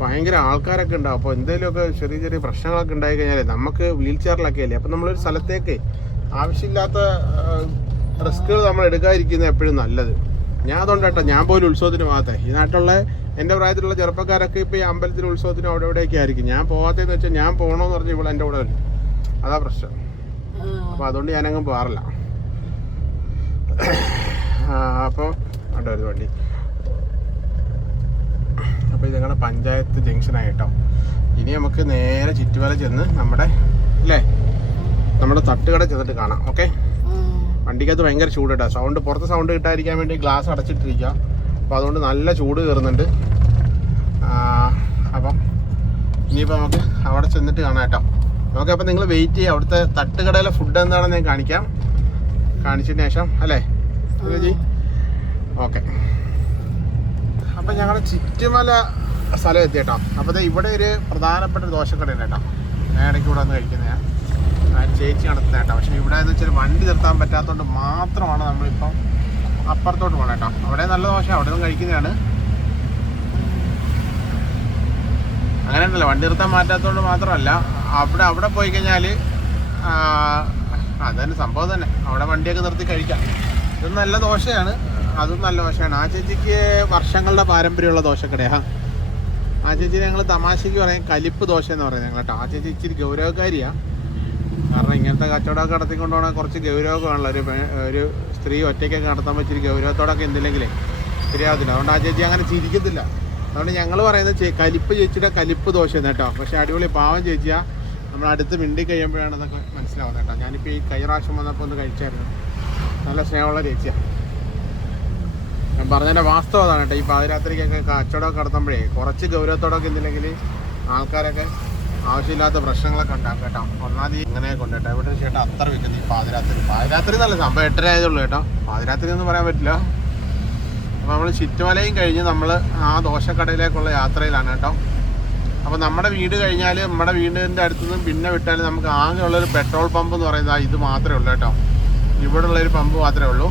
ഭയങ്കര ആൾക്കാരൊക്കെ ഉണ്ടാവും. അപ്പോൾ എന്തെങ്കിലുമൊക്കെ ചെറിയ ചെറിയ പ്രശ്നങ്ങളൊക്കെ ഉണ്ടായി കഴിഞ്ഞാൽ നമുക്ക് വീൽ ചെയറിലൊക്കെ അല്ലേ. അപ്പം നമ്മളൊരു സ്ഥലത്തേക്ക് ആവശ്യമില്ലാത്ത റിസ്കുകൾ നമ്മൾ എടുക്കാതിരിക്കുന്നത് എപ്പോഴും നല്ലത്. ഞാൻ അതുകൊണ്ട് കേട്ടോ ഞാൻ പോലും ഉത്സവത്തിന് പോകാത്ത. ഈ നാട്ടിലുള്ള എൻ്റെ പ്രായത്തിലുള്ള ചെറുപ്പക്കാരൊക്കെ ഇപ്പോൾ ഈ അമ്പലത്തിൽ ഉത്സവത്തിന് അവിടെ ഇവിടെയൊക്കെ ആയിരിക്കും. ഞാൻ പോകാത്തതെന്ന് വെച്ചാൽ ഞാൻ പോകണമെന്ന് പറഞ്ഞാൽ ഇവിടെ എൻ്റെ കൂടെ വരും, അതാ പ്രശ്നം. അപ്പോൾ അതുകൊണ്ട് ഞാനങ്ങ് പോകാറില്ല. അപ്പോൾ അവിടെ ഒരു വണ്ടി. അപ്പോൾ ഇത് ഞങ്ങളുടെ പഞ്ചായത്ത് ജംഗ്ഷനായിട്ടോ. ഇനി നമുക്ക് നേരെ ചുറ്റുപാല ചെന്ന് നമ്മുടെ തട്ടുകട ചെന്നിട്ട് കാണാം. ഓക്കെ. വണ്ടിക്കകത്ത് ഭയങ്കര ചൂട് കേട്ടോ. പുറത്ത് സൗണ്ട് കിട്ടാതിരിക്കാൻ വേണ്ടി ഗ്ലാസ് അടച്ചിട്ടിരിക്കുക. അപ്പോൾ അതുകൊണ്ട് നല്ല ചൂട് കയറുന്നുണ്ട്. അപ്പം ഇനിയിപ്പോൾ നമുക്ക് അവിടെ ചെന്നിട്ട് കാണാം കേട്ടോ. ഓക്കെ. അപ്പോൾ നിങ്ങൾ വെയിറ്റ് ചെയ്യുക. അവിടുത്തെ തട്ടുകടയിലെ ഫുഡ് എന്താണെന്ന് ഞാൻ കാണിച്ചതിന് ശേഷം അല്ലേ ജി? ഓക്കെ. അപ്പം ഞങ്ങൾ ചുറ്റുമല സ്ഥലം എത്തി കേട്ടോ. അപ്പോൾ ഇവിടെ ഒരു പ്രധാനപ്പെട്ട ഒരു ദോശക്കടയുണ്ട് കേട്ടോ. ഞാൻ ഇടയ്ക്ക് ഇവിടെ വന്ന് കഴിക്കുന്നതാണ്. ചേച്ചി നടത്തുന്നത് കേട്ടോ. പക്ഷേ ഇവിടെ എന്ന് വെച്ചാൽ വണ്ടി നിർത്താൻ പറ്റാത്തതുകൊണ്ട് മാത്രമാണ് നമ്മളിപ്പം അപ്പുറത്തോട്ട് പോകണം കേട്ടോ. അവിടെ നല്ല ദോശ, അവിടെ നിന്ന് കഴിക്കുന്നതാണ്. അങ്ങനെ ഉണ്ടല്ലോ, വണ്ടി നിർത്താൻ പറ്റാത്തതുകൊണ്ട് മാത്രമല്ല, അവിടെ പോയി കഴിഞ്ഞാൽ അതന്നെ സംഭവം തന്നെ. അവിടെ വണ്ടിയൊക്കെ നിർത്തി കഴിക്കാം. ഇത് നല്ല ദോശയാണ്, അതും നല്ല ദോശയാണ്. ആ ചേച്ചിക്ക് വർഷങ്ങളുടെ പാരമ്പര്യമുള്ള ദോശക്കടയാണ്. ആ ചേച്ചി ഞങ്ങൾ തമാശയ്ക്ക് പറയും കലിപ്പ് ദോശ എന്ന് പറയുന്നത് ഞങ്ങൾ കേട്ടോ. ആ ചേച്ചി ഇച്ചിരി ഗൗരവക്കാരിയാണ്. കാരണം ഇങ്ങനത്തെ കച്ചവടമൊക്കെ നടത്തിക്കൊണ്ട് പോകണ കുറച്ച് ഗൗരവമാണല്ലോ. ഒരു സ്ത്രീ ഒറ്റയ്ക്കൊക്കെ നടത്തുമ്പോൾ ഇച്ചിരി ഗൗരവത്തോടൊക്കെ എന്തില്ലെങ്കിലേ ശരിയാവത്തില്ല. അതുകൊണ്ട് ആ ചേച്ചി അങ്ങനെ ചിരിക്കത്തില്ല. അതുകൊണ്ട് ഞങ്ങൾ പറയുന്നത് കലിപ്പ് ചേച്ചിയുടെ കലിപ്പ് ദോശ എന്ന് കേട്ടോ. പക്ഷേ അടിപൊളി പാവം ചേച്ചിയാണ്. നമ്മൾ അടുത്ത് മിണ്ടി കഴിയുമ്പോഴാണ് അതൊക്കെ മനസ്സിലാവുന്നത് കേട്ടോ. ഞാനിപ്പോൾ ഈ കൈറാശം വന്നപ്പോൾ ഒന്ന് കഴിച്ചായിരുന്നു. നല്ല സ്നേഹമുള്ള ചേച്ചിയാണ്. ഞാൻ പറഞ്ഞതിൻ്റെ വാസ്തവം അതാണ് കേട്ടോ. ഈ പാതിരാത്രിക്കൊക്കെ കച്ചവടമൊക്കെ നടത്തുമ്പോഴേ കുറച്ച് ഗൗരവത്തോടൊക്കെ എന്തില്ലെങ്കിൽ ആൾക്കാരൊക്കെ ആവശ്യമില്ലാത്ത പ്രശ്നങ്ങളൊക്കെ ഉണ്ടാകും കേട്ടോ. ഒന്നാമത് ഇങ്ങനെ കൊണ്ടുട്ടോ ഇവിടെ ചേട്ടാ അത്ര വെക്കുന്നത് ഈ പാതിരാത്രി നല്ല സംഭവം 8:30 ആയതുള്ളൂ കേട്ടോ. പാതിരാത്രി ഒന്നും പറയാൻ പറ്റില്ല. അപ്പോൾ നമ്മൾ ചുറ്റുമലയും കഴിഞ്ഞ് നമ്മൾ ആ ദോശക്കടയിലേക്കുള്ള യാത്രയിലാണ് കേട്ടോ. അപ്പോൾ നമ്മുടെ വീട് കഴിഞ്ഞാൽ നമ്മുടെ വീടിൻ്റെ അടുത്തുനിന്നും പിന്നെ വിട്ടാൽ നമുക്ക് ആകെ ഉള്ളൊരു പെട്രോൾ പമ്പ് എന്ന് പറയുന്നത് ഇത് മാത്രമേ ഉള്ളൂ കേട്ടോ. ഇവിടെ ഉള്ളൊരു പമ്പ് മാത്രമേ ഉള്ളൂ.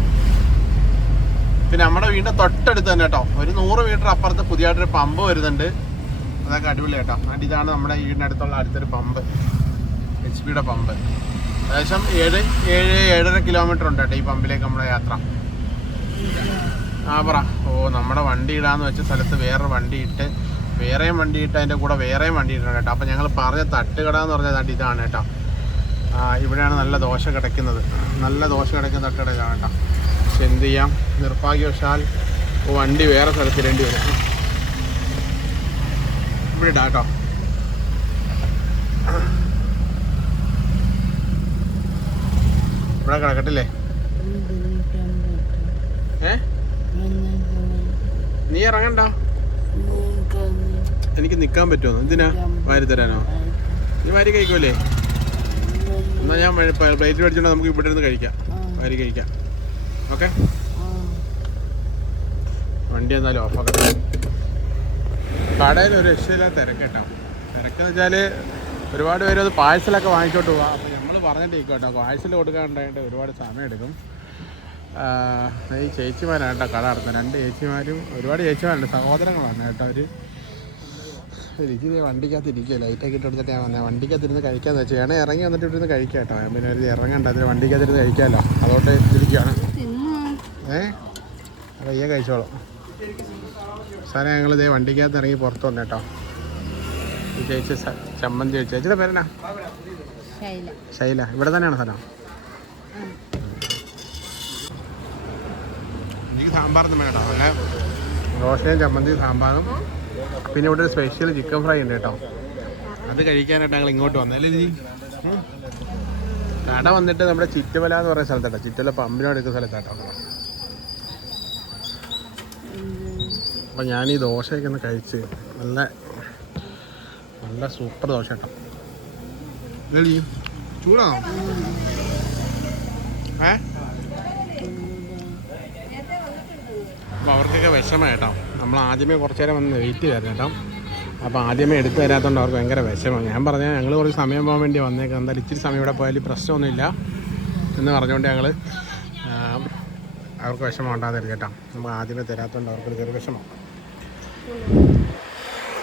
പിന്നെ നമ്മുടെ വീടിൻ്റെ തൊട്ടടുത്ത് തന്നെ കേട്ടോ, ഒരു 100 മീറ്റർ അപ്പുറത്ത് പുതിയതായിട്ടൊരു പമ്പ് വരുന്നുണ്ട്. അതൊക്കെ അടിപൊളി കേട്ടോ. ഇതാണ് നമ്മുടെ വീടിനടുത്തുള്ള അടുത്തൊരു പമ്പ്, HP പമ്പ്. ഏകദേശം 7-7.5 കിലോമീറ്റർ ഉണ്ട് കേട്ടോ ഈ പമ്പിലേക്ക് നമ്മുടെ യാത്ര. നമ്മുടെ വണ്ടി ഇടാന്ന് വെച്ച സ്ഥലത്ത് വേറൊരു വണ്ടി ഇട്ട് വേറെയും വണ്ടി ഇട്ട് അതിൻ്റെ കൂടെ വേറെയും വണ്ടി ഇട്ടാണ് കേട്ടോ. അപ്പോൾ ഞങ്ങൾ പറഞ്ഞ തട്ടുകട എന്ന് പറഞ്ഞ ഇതാണ് കേട്ടോ. ഇവിടെയാണ് നല്ല ദോശ കിടക്കുന്നത്. നല്ല ദോശ കിടക്കുന്ന തട്ടുകട ഇതാണ് കേട്ടോ. പക്ഷെ എന്ത് ചെയ്യാം, നിർഭാഗ്യവശാൽ വണ്ടി വേറെ സ്ഥലത്തിടേണ്ടി വരും. ഇവിടെ ഇടാം കേട്ടോ. ഇവിടെ കിടക്കട്ടില്ലേ? നീ ഇറങ്ങണ്ട. എനിക്ക് നിൽക്കാൻ പറ്റുമോ? എന്തിനാ? വാരി തരാനോ? നീ വാരി കഴിക്കുമല്ലേ? എന്നാൽ ഞാൻ പ്ലേറ്റ് മേടിച്ചോണ്ട് നമുക്ക് ഇവിടെ ഇരുന്ന് കഴിക്കാം, വാരി കഴിക്കാം. ഓക്കെ. വണ്ടി എന്നാലും ഓഫാക്കട്ടെ. കടയിൽ ഒരു രക്ഷയില്ലാത്ത തിരക്ക് കേട്ടോ. തിരക്കെന്ന് വെച്ചാൽ ഒരുപാട് പേര് അത് പാഴ്സലൊക്കെ വാങ്ങിച്ചോട്ട് പോവാം. അപ്പോൾ നമ്മൾ പറഞ്ഞിട്ടേക്കും കേട്ടോ, പാഴ്സൽ കൊടുക്കാനുണ്ടായിട്ട് ഒരുപാട് സമയം എടുക്കും. ഈ ചേച്ചിമാരാണ് കേട്ടോ കട നടത്തുന്നത്. 2 ചേച്ചിമാരും ഒരുപാട് ചേച്ചിമാരുണ്ട്, സഹോദരങ്ങളാണ് കേട്ടോ. എനിക്ക് വണ്ടിക്കകത്ത് ഇരിക്കുക, ലൈറ്റൊക്കെ ഇട്ട് കൊടുത്തിട്ട് ഞാൻ വന്നത്. വണ്ടിക്കകത്തിരുന്ന് കഴിക്കാമെന്ന് വെച്ചാൽ ഞാൻ ഇറങ്ങി വന്നിട്ട് ഇവിടുന്ന് കഴിക്കാം കേട്ടോ. ഞാൻ പിന്നെ ഒരു ഇറങ്ങണ്ട, അതിന് വണ്ടിക്കകത്തിരുന്ന് കഴിക്കാമല്ലോ, അതുകൊണ്ട് ഇരിക്കുകയാണ്. അപ്പോൾ കഴിച്ചോളൂ. സാറേ ഞങ്ങൾ ഇതേ വണ്ടിക്കകത്ത് ഇറങ്ങി പുറത്ത് വന്നു കേട്ടോ. ഈ ചേച്ചി ചമ്മന്തി ചേച്ചി. ചേച്ചിയുടെ പേരെന്നാ? ശൈല. ഇവിടെ തന്നെയാണ് സ്ഥലം? എനിക്ക് സാമ്പാറൊന്നും വേണം കേട്ടോ. അല്ല ദോശയും ചമ്മന്തി സാമ്പാറും പിന്നെ ഇവിടെ ഒരു സ്പെഷ്യൽ ചിക്കൻ ഫ്രൈ ഉണ്ട് കേട്ടോ. അത് കഴിക്കാനായിട്ട് ഞങ്ങൾ ഇങ്ങോട്ട് വന്നല്ലേ ജി. കട വന്നിട്ട് നമ്മുടെ ചിറ്റുമല എന്ന് പറയുന്ന സ്ഥലത്താട്ടോ. ചിറ്റുമല പമ്പിനോട് എടുക്കുന്ന സ്ഥലത്താട്ടോ. അപ്പം ഞാൻ ഈ ദോശയൊക്കെ ഒന്ന് കഴിച്ച് നല്ല നല്ല സൂപ്പർ ദോശ കേട്ടോ. ഇല്ലേ ചൂടാണോ? അപ്പോൾ അവർക്കൊക്കെ വിഷമം കേട്ടോ. നമ്മൾ ആദ്യമേ കുറച്ച് നേരം വന്ന് വെയിറ്റ് ചെയ്തായിരുന്നു കേട്ടോ. അപ്പോൾ ആദ്യമേ എടുത്തു തരാത്തതുകൊണ്ട് അവർക്ക് ഭയങ്കര വിഷമം. ഞാൻ പറഞ്ഞാൽ ഞങ്ങൾ കുറച്ച് സമയം പോകാൻ വേണ്ടി വന്നേക്കാം, എന്തായാലും ഇച്ചിരി സമയം ഇവിടെ പോയാലും പ്രശ്നമൊന്നുമില്ല എന്ന് പറഞ്ഞുകൊണ്ട് ഞങ്ങൾ അവർക്ക് വിഷമം ഉണ്ടാകരുത് കേട്ടോ. നമ്മൾ ആദ്യമേ തരാത്തതുകൊണ്ട് അവർക്കൊരു ചെറിയ വിഷമം.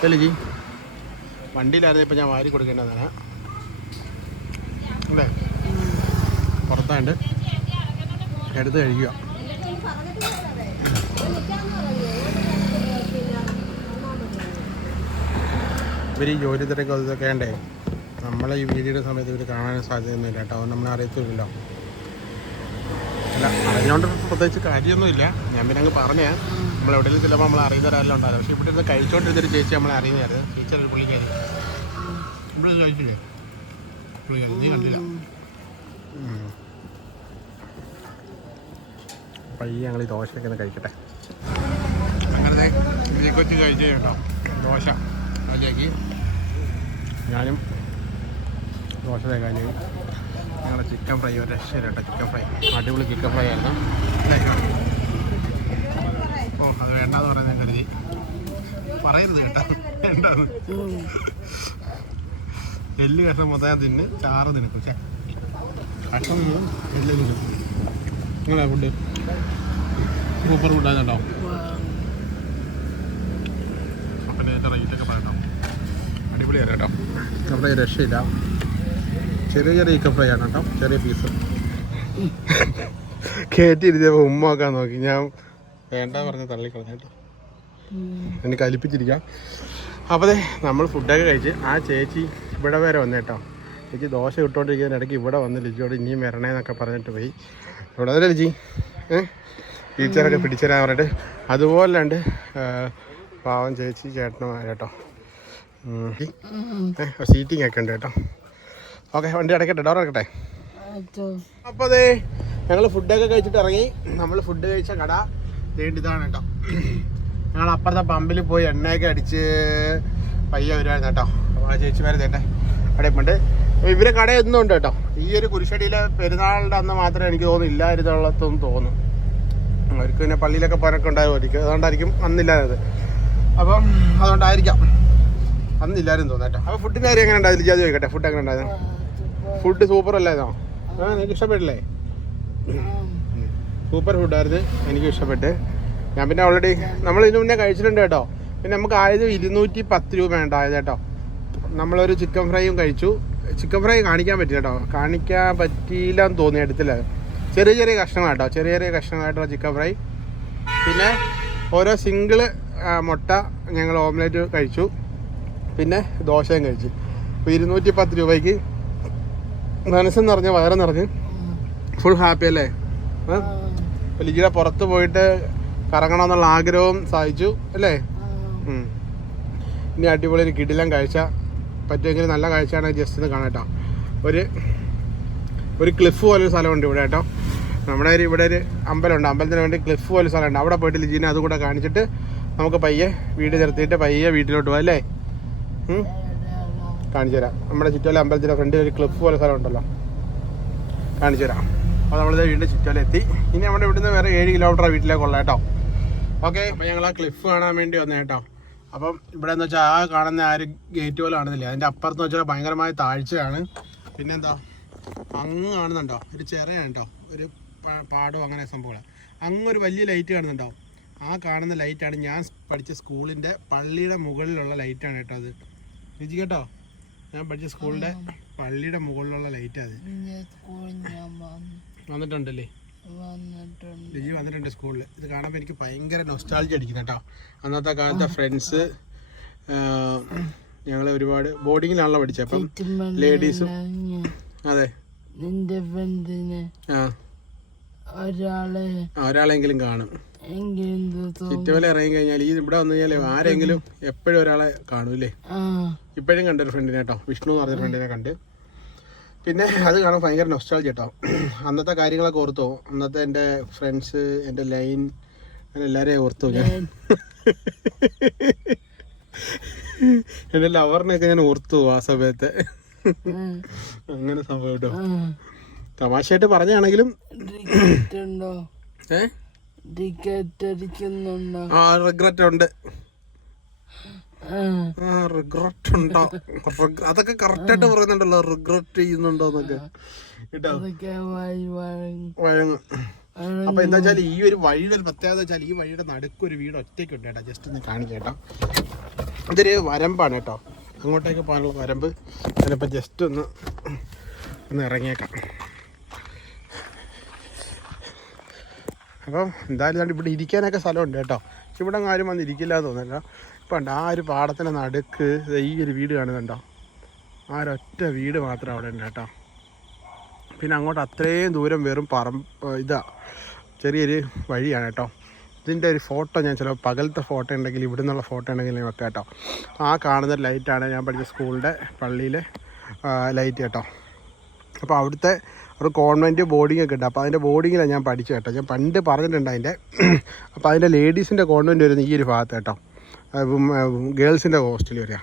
അല്ലേ ജി? വണ്ടിയിലായിരുന്നു ഇപ്പോൾ ഞാൻ വാരി കൊടുക്കേണ്ടതാണ് അല്ലേ? പുറത്താണ്ട് എടുത്ത് കഴിക്കുക. ഇവർ ഈ ജോലി തിരക്കും ഇതൊക്കെ ഉണ്ടേ. നമ്മളെ ഈ വീഡിയോയുടെ സമയത്ത് ഇവർ കാണാൻ സാധ്യതയൊന്നുമില്ല കേട്ടോ. അത് നമ്മളെ അറിയത്തില്ലല്ലോ. അല്ല അറിഞ്ഞുകൊണ്ട് പ്രത്യേകിച്ച് കാര്യമൊന്നുമില്ല. ഞാൻ പിന്നെ അങ്ങ് പറഞ്ഞേ നമ്മളെവിടെയെങ്കിലും ചിലപ്പോൾ നമ്മൾ അറിയുന്നവരെല്ലാം ഉണ്ടായിരുന്നു. പക്ഷേ ഇവിടെ നിന്ന് കഴിച്ചുകൊണ്ടിരുന്നൊരു ചേച്ചി നമ്മളെ അറിയുന്നതായിരുന്നു. ടീച്ചർ ഒരു പുള്ളിക്കാരി ഇവിടെ ചോദിച്ചില്ലേ പുള്ളിക്കാരി നീ കണ്ടില്ല. അപ്പം ഈ ഞങ്ങൾ ഈ ദോശയൊക്കെ ഒന്ന് കഴിക്കട്ടെ. അങ്ങനത്തെ ഈ കൊച്ചു കഴിച്ചു കേട്ടോ ദോശ. അതിലേക്ക് ഞാനും ദോശ തേക്കാഞ്ഞു. ഞങ്ങളുടെ ചിക്കൻ ഫ്രൈ ഒരു രക്ഷയില്ല കേട്ടോ. ചിക്കൻ ഫ്രൈ അടിപൊളി ചിക്കൻ ഫ്രൈ ആയിരുന്നു. ഓ അത് വേണ്ടാന്ന് പറയുന്നത് കരുതി പറയരുത് കേട്ടോ. വേണ്ടാന്ന് എല്ല് കഷ്ണം മൊത്തം തിന്ന് ചാറ് തിന്നും. കഷ്ണം എല്ല് തിന്നും. നിങ്ങളെ ഫുഡ് സൂപ്പർ ഫുഡായിരുന്നോ? അപ്പം അതിൻ്റെ റേറ്റൊക്കെ പറയട്ടോ. അടിപൊളിയാണ് കേട്ടോ. നമ്മുടെ രക്ഷയില്ല. ചെറിയ ചെറിയ ചിക്കൻ ഫ്രൈ ആണ് കേട്ടോ. ചെറിയ പീസ് കയറ്റിയിരുത്തിയപ്പോൾ ഉമ്മ ആക്കാൻ നോക്കി. ഞാൻ വേണ്ട പറഞ്ഞ് തള്ളിക്കളഞ്ഞ കേട്ടോ. എനിക്ക് കലിപ്പിച്ചിരിക്കാം. അപ്പോൾ നമ്മൾ ഫുഡൊക്കെ കഴിച്ച് ആ ചേച്ചി ഇവിടെ വരെ വന്നു കേട്ടോ. ചേച്ചി ദോശ ഇട്ടുകൊണ്ടിരിക്കുന്നതിന് ഇടയ്ക്ക് ഇവിടെ വന്ന് ലിജിയോട് ഇനിയും വരണേന്നൊക്കെ പറഞ്ഞിട്ട് പോയി. ഇവിടെ അതല്ലേ ലിജി ടീച്ചറൊക്കെ പിടിച്ചുതരാൻ പറഞ്ഞിട്ട്. അതുപോലെ ഉണ്ട് പാവം ചേച്ചി ചേട്ടനും കേട്ടോ. സീറ്റിംഗ് ഒക്കെ ഉണ്ട് കേട്ടോ. ഓക്കെ വണ്ടി അടയ്ക്കട്ടെ, ഡോർ അടയ്ക്കട്ടെ. അപ്പോൾ അതേ ഞങ്ങൾ ഫുഡൊക്കെ കഴിച്ചിട്ട് ഇറങ്ങി. നമ്മൾ ഫുഡ് കഴിച്ച കട ഇതാണ് കേട്ടോ. ഞങ്ങൾ അപ്പുറത്തെ പമ്പിൽ പോയി എണ്ണയൊക്കെ അടിച്ച് പയ്യെ വരുമായിരുന്നു കേട്ടോ. അപ്പോൾ ആ ചേച്ചിമാർ തേട്ടെ അവിടെ ഉണ്ട്. ഇവരെ കടയൊന്നും ഉണ്ട് കേട്ടോ. ഈ ഒരു കുരിശടിയിലെ പെരുന്നാളിൻ്റെ അന്ന് മാത്രമേ എനിക്ക് തോന്നുന്നു ഇല്ലായിരുന്നുള്ളതെന്ന് തോന്നുന്നു. അവർക്ക് പിന്നെ പള്ളിയിലൊക്കെ പോകാനൊക്കെ ഉണ്ടാകുമായിരിക്കും. അതുകൊണ്ടായിരിക്കും അന്നില്ലാതെ. അപ്പം അതുകൊണ്ടായിരിക്കാം അന്നില്ലായിരുന്നു തോന്നുന്നു കേട്ടോ. അപ്പോൾ ഫുഡിൻ്റെ കാര്യം എങ്ങനെ ഉണ്ടായിരുന്നു? ജാതി ചോദിക്കട്ടെ, ഫുഡ് എങ്ങനെ ഉണ്ടായിരുന്നു? ഫുഡ് സൂപ്പർ അല്ലായിരുന്നോ? നിങ്ങൾക്ക് ഇഷ്ടപ്പെട്ടില്ലേ? സൂപ്പർ ഫുഡായിരുന്നു, എനിക്ക് ഇഷ്ടപ്പെട്ട്. ഞാൻ പിന്നെ ഓൾറെഡി നമ്മൾ ഇതിന് മുന്നേ കഴിച്ചിട്ടുണ്ട് കേട്ടോ. പിന്നെ നമുക്ക് ആയത് 210 രൂപ ഉണ്ടായത് കേട്ടോ. നമ്മളൊരു ചിക്കൻ ഫ്രൈയും കഴിച്ചു. ചിക്കൻ ഫ്രൈ കാണിക്കാൻ പറ്റി കേട്ടോ. കാണിക്കാൻ പറ്റിയില്ല എന്ന് തോന്നി, എടുത്തില്ല. ചെറിയ ചെറിയ കഷ്ണങ്ങൾ കേട്ടോ, ചെറിയ ചെറിയ കഷ്ണങ്ങളായിട്ടുള്ള ചിക്കൻ ഫ്രൈ. പിന്നെ ഓരോ സിംഗിള് മുട്ട ഞങ്ങൾ ഓംലേറ്റ് കഴിച്ചു. പിന്നെ ദോശയും കഴിച്ചു. അപ്പോൾ 210 രൂപയ്ക്ക് മനസ്സെന്ന് നിറഞ്ഞ് വയറ് നിറഞ്ഞ് ഫുൾ ഹാപ്പി അല്ലേ? അപ്പോൾ ലിജിയുടെ പുറത്ത് പോയിട്ട് കറങ്ങണമെന്നുള്ള ആഗ്രഹവും സാധിച്ചു അല്ലേ? ഇനി അടിപൊളി ഒരു കിടിലം കാഴ്ച, പറ്റുമെങ്കിൽ നല്ല കാഴ്ചയാണ്. ജസ്റ്റ് ഒന്ന് കാണാം കേട്ടോ. ഒരു ക്ലിഫ് പോലൊരു സ്ഥലമുണ്ട് ഇവിടെ കേട്ടോ. നമ്മുടെ ഇവിടെ ഒരു അമ്പലമുണ്ട്. അമ്പലത്തിന് വേണ്ടി ക്ലിഫ് പോലെ സ്ഥലമുണ്ട്. അവിടെ പോയിട്ട് ലിജീനെ അതും കൂടെ കാണിച്ചിട്ട് നമുക്ക് പയ്യെ വീട് നിർത്തിയിട്ട് പയ്യെ വീട്ടിലോട്ട് പോകാം അല്ലേ? കാണിച്ചു തരാം. നമ്മുടെ ചുറ്റുവല അമ്പലത്തിൻ്റെ ഫ്രണ്ടിൽ ഒരു ക്ലിഫ് പോലെ സ്ഥലമുണ്ടല്ലോ, കാണിച്ചു തരാം. അപ്പോൾ നമ്മളിത് വീണ്ടും ചുറ്റുവല എത്തി. ഇനി നമ്മുടെ ഇവിടുന്ന് വേറെ 7 കിലോമീറ്റർ വീട്ടിലേക്കുള്ള കേട്ടോ. ഓക്കെ, അപ്പോൾ ഞങ്ങൾ ആ ക്ലിഫ് കാണാൻ വേണ്ടി വന്നേ കേട്ടോ. അപ്പം ഇവിടെ എന്ന് വെച്ചാൽ ആ കാണുന്ന ആ ഒരു ഗേറ്റ് പോലെ കാണുന്നില്ല. അതിൻ്റെ അപ്പുറത്ത് വെച്ചാൽ ഭയങ്കരമായ താഴ്ചയാണ്. പിന്നെന്താ അങ്ങ് കാണുന്നുണ്ടോ ഒരു ചിറയാണ് കേട്ടോ, ഒരു പാടോ അങ്ങനെ സംഭവമാണ്. അങ്ങൊരു വലിയ ലൈറ്റ് കാണുന്നുണ്ടോ? ആ കാണുന്ന ലൈറ്റാണ് ഞാൻ പഠിച്ച സ്കൂളിൻ്റെ പള്ളിയുടെ മുകളിലുള്ള ലൈറ്റാണ് കേട്ടോ. അത് രുചി കേട്ടോ, ഞാൻ പഠിച്ച സ്കൂളിൻ്റെ പള്ളിയുടെ മുകളിലുള്ള ലൈറ്റാണ് അത്. വന്നിട്ടുണ്ടല്ലേ? വന്നിട്ടുണ്ട്. ലിജി വന്നിട്ടുണ്ട് സ്കൂളിൽ. ഇത് കാണുമ്പോൾ എനിക്ക് ഭയങ്കര നൊസ്റ്റാൾജി അടിക്കുന്നു കേട്ടോ. അന്നത്തെ കാലത്തെ ഫ്രണ്ട്സ്, ഞങ്ങൾ ഒരുപാട് ബോർഡിങ്ങിലാണല്ലോ പഠിച്ചത്. അപ്പം ലേഡീസും അതെ നിന്റെ ഫ്രണ്ടിന് ആ ഒരാളെങ്കിലും കാണും. ചുറ്റുമല ഇറങ്ങി കഴിഞ്ഞാൽ ഈ ഇവിടെ വന്നു കഴിഞ്ഞാൽ ആരെങ്കിലും എപ്പോഴും ഒരാളെ കാണൂല്ലേ. ഇപ്പോഴും കണ്ടൊരു ഫ്രണ്ടിനെ കേട്ടോ, വിഷ്ണു എന്ന് പറഞ്ഞ ഫ്രണ്ടിനെ കണ്ട്. പിന്നെ അത് കാണാൻ ഭയങ്കര നൊസ്റ്റാൾജി കേട്ടോ. അന്നത്തെ കാര്യങ്ങളൊക്കെ ഓർത്തു. അന്നത്തെ എൻ്റെ ഫ്രണ്ട്സ്, എൻ്റെ ലൈൻ, അങ്ങനെ എല്ലാവരെയും ഓർത്തു ഞാൻ. എൻ്റെ ലവറിനെയൊക്കെ ഞാൻ ഓർത്തു ആ സമയത്ത്. അങ്ങനെ സംഭവം കേട്ടോ. തമാശയായിട്ട് പറഞ്ഞാണെങ്കിലും റിഗ്രറ്റ് ഉണ്ട്. റിഗ്രറ്റ് ഉണ്ടോ? അതൊക്കെ കറക്റ്റ് ആയിട്ട് പറയുന്നുണ്ടല്ലോ, റിഗ്രറ്റ് ചെയ്യുന്നുണ്ടോന്നൊക്കെ കേട്ടോ. വഴങ്ങും. അപ്പൊ എന്താ വെച്ചാൽ ഈ ഒരു വഴിയുടെ പ്രത്യേകത വെച്ചാൽ ഈ വഴിയുടെ നടുക്കൊരു വീട് ഒറ്റയ്ക്കുണ്ട് കേട്ടോ. ജസ്റ്റ് ഒന്ന് കാണിക്കേട്ടോ. ഇതൊരു വരമ്പാണ് കേട്ടോ, അങ്ങോട്ടേക്ക് പോകാനുള്ള വരമ്പ്. അതിനിപ്പോൾ ജസ്റ്റ് ഒന്ന് ഇറങ്ങിയേക്കാം. അപ്പം എന്തായാലും ഇവിടെ ഇരിക്കാനൊക്കെ സ്ഥലമുണ്ട് കേട്ടോ. ഇവിടെ ആരും വന്ന് ഇരിക്കില്ല എന്ന് തോന്നുന്നില്ല. ഇപ്പം ആ ഒരു പാടത്തിൻ്റെ നടുക്ക് ഈ ഒരു വീട് കാണുന്നുണ്ടോ? ആ ഒരൊറ്റ വീട് മാത്രം അവിടെ ഉണ്ട് കേട്ടോ. പിന്നെ അങ്ങോട്ട് അത്രയും ദൂരം വെറും ചെറിയൊരു വഴിയാണ് കേട്ടോ. ഇതിൻ്റെ ഒരു ഫോട്ടോ ഞാൻ ചിലപ്പോൾ പകലത്തെ ഫോട്ടോ ഉണ്ടെങ്കിൽ, ഇവിടെ നിന്നുള്ള ഫോട്ടോ ഉണ്ടെങ്കിൽ ഞാൻ വെക്കാം കേട്ടോ. ആ കാണുന്ന ലൈറ്റാണ് ഞാൻ പഠിച്ച സ്കൂളിൻ്റെ പള്ളിയിലെ ലൈറ്റ് കേട്ടോ. അപ്പോൾ അവിടുത്തെ ഒരു കോൺവെൻറ്റ് ബോർഡിംഗ് ഒക്കെ ഉണ്ട്. അപ്പോൾ അതിൻ്റെ ബോർഡിങ്ങിലാണ് ഞാൻ പഠിച്ചു കേട്ടോ. ഞാൻ പണ്ട് പറഞ്ഞിട്ടുണ്ട് അതിൻ്റെ. അപ്പോൾ അതിൻ്റെ ലേഡീസിൻ്റെ കോൺവെൻറ്റ് വരുന്നത് ഈ ഒരു ഭാഗത്ത് കേട്ടോ. ഗേൾസിൻ്റെ ഹോസ്റ്റൽ വരിക.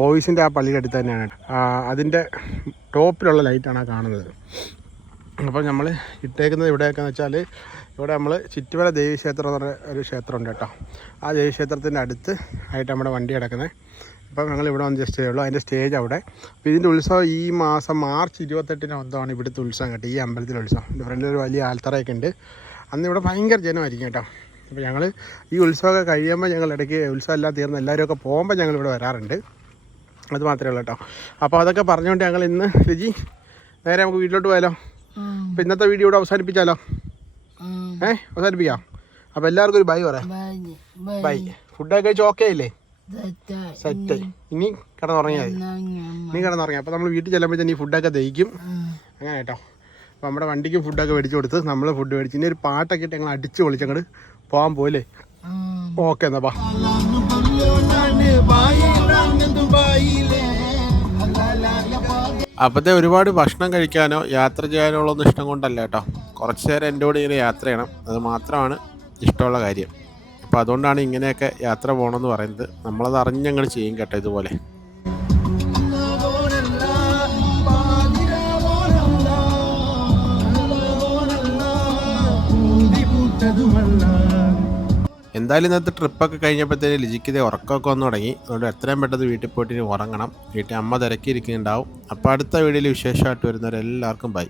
ബോയ്സിൻ്റെ ആ പള്ളിയുടെ അടുത്ത് തന്നെയാണ്. അതിൻ്റെ ടോപ്പിലുള്ള ലൈറ്റാണ് ആ കാണുന്നത്. അപ്പോൾ നമ്മൾ ഇട്ടേക്കുന്നത് ഇവിടെയൊക്കെയെന്ന് വെച്ചാൽ, ഇവിടെ നമ്മൾ ചുറ്റുമല ദേവീക്ഷേത്രം എന്ന് പറഞ്ഞ ഒരു ക്ഷേത്രമുണ്ട് കേട്ടോ. ആ ദേവീക്ഷേത്രത്തിൻ്റെ അടുത്ത് ആയിട്ട് നമ്മുടെ വണ്ടി കിടക്കുന്നത്. അപ്പം ഞങ്ങൾ ഇവിടെ വന്ന് ജസ്റ്റ് ചെയ്യുള്ളൂ. അതിൻ്റെ സ്റ്റേജ് അവിടെ. അപ്പോൾ ഇതിൻ്റെ ഉത്സവം ഈ മാസം മാർച്ച് 28 എന്തോമാണ് ഇവിടുത്തെ ഉത്സവം കേട്ടോ. ഈ അമ്പലത്തിലെ ഉത്സവം. എൻ്റെ ഫ്രണ്ടിൽ ഒരു വലിയ ആൽത്തറയൊക്കെ ഉണ്ട്. അന്ന് ഇവിടെ ഭയങ്കര ജനമായിരിക്കും കേട്ടോ. അപ്പോൾ ഞങ്ങൾ ഈ ഉത്സവമൊക്കെ കഴിയുമ്പോൾ ഞങ്ങൾ ഇടയ്ക്ക് ഉത്സവം എല്ലാം തീർന്ന് എല്ലാവരുമൊക്കെ പോകുമ്പോൾ ഞങ്ങൾ ഇവിടെ വരാറുണ്ട്. അത് മാത്രമേ ഉള്ളൂ കേട്ടോ. അപ്പോൾ അതൊക്കെ പറഞ്ഞുകൊണ്ട് ഞങ്ങൾ ഇന്ന് രുചി നേരെ നമുക്ക് വീട്ടിലോട്ട് പോയാലോ. അപ്പോൾ ഇന്നത്തെ വീഡിയോ ഇവിടെ അവസാനിപ്പിച്ചാലോ? അവസാനിപ്പിക്കാം. അപ്പോൾ എല്ലാവർക്കും ഒരു ബൈ പറയാം. ബൈ. ഫുഡൊക്കെ കഴിച്ച് ഓക്കെ ഇല്ലേ? സെറ്റ്. ഇനി കിടന്നുറങ്ങിയാൽ നീ കിടന്നുറങ്ങി. അപ്പോൾ നമ്മൾ വീട്ടിൽ ചെല്ലുമ്പോഴത്തേന് ഈ ഫുഡൊക്കെ ദഹിക്കും. അങ്ങനെ കേട്ടോ. അപ്പോൾ നമ്മുടെ വണ്ടിക്കും ഫുഡൊക്കെ മേടിച്ച് കൊടുത്ത് നമ്മൾ ഫുഡ് മേടിച്ച് ഇനി ഒരു പാട്ടൊക്കെ ഇട്ട് ഞങ്ങൾ അടിച്ച് പൊളിച്ചങ്ങോട്ട് പോകാൻ പോലെ. ഓക്കെ എന്നാ. അപ്പോഴത്തെ ഒരുപാട് ഭക്ഷണം കഴിക്കാനോ യാത്ര ചെയ്യാനോ ഉള്ളൊന്നും ഇഷ്ടം കൊണ്ടല്ല കേട്ടോ. കുറച്ച് നേരം എൻ്റെ കൂടെ ഇങ്ങനെ യാത്ര ചെയ്യണം, അത് മാത്രമാണ് ഇഷ്ടമുള്ള കാര്യം. അപ്പോൾ അതുകൊണ്ടാണ് ഇങ്ങനെയൊക്കെ യാത്ര പോകണമെന്ന് പറയുന്നത്. നമ്മളത് അറിഞ്ഞങ്ങൾ ചെയ്യും കേട്ടോ. ഇതുപോലെ എന്തായാലും ഇന്നത്തെ ട്രിപ്പൊക്കെ കഴിഞ്ഞപ്പോഴത്തേന് ലിജിക്കിതേ ഉറക്കമൊക്കെ വന്നു തുടങ്ങി. അതുകൊണ്ട് എത്രയും പെട്ടെന്ന് വീട്ടിൽ പോയിട്ട് ഇനി ഉറങ്ങണം. വീട്ടിൽ അമ്മ തിരക്കിയിരിക്കുന്നുണ്ടാവും. അപ്പോൾ അടുത്ത വീഡിയോയിൽ വിശേഷമായിട്ട് വരുന്നവരെല്ലാവർക്കും ബൈ.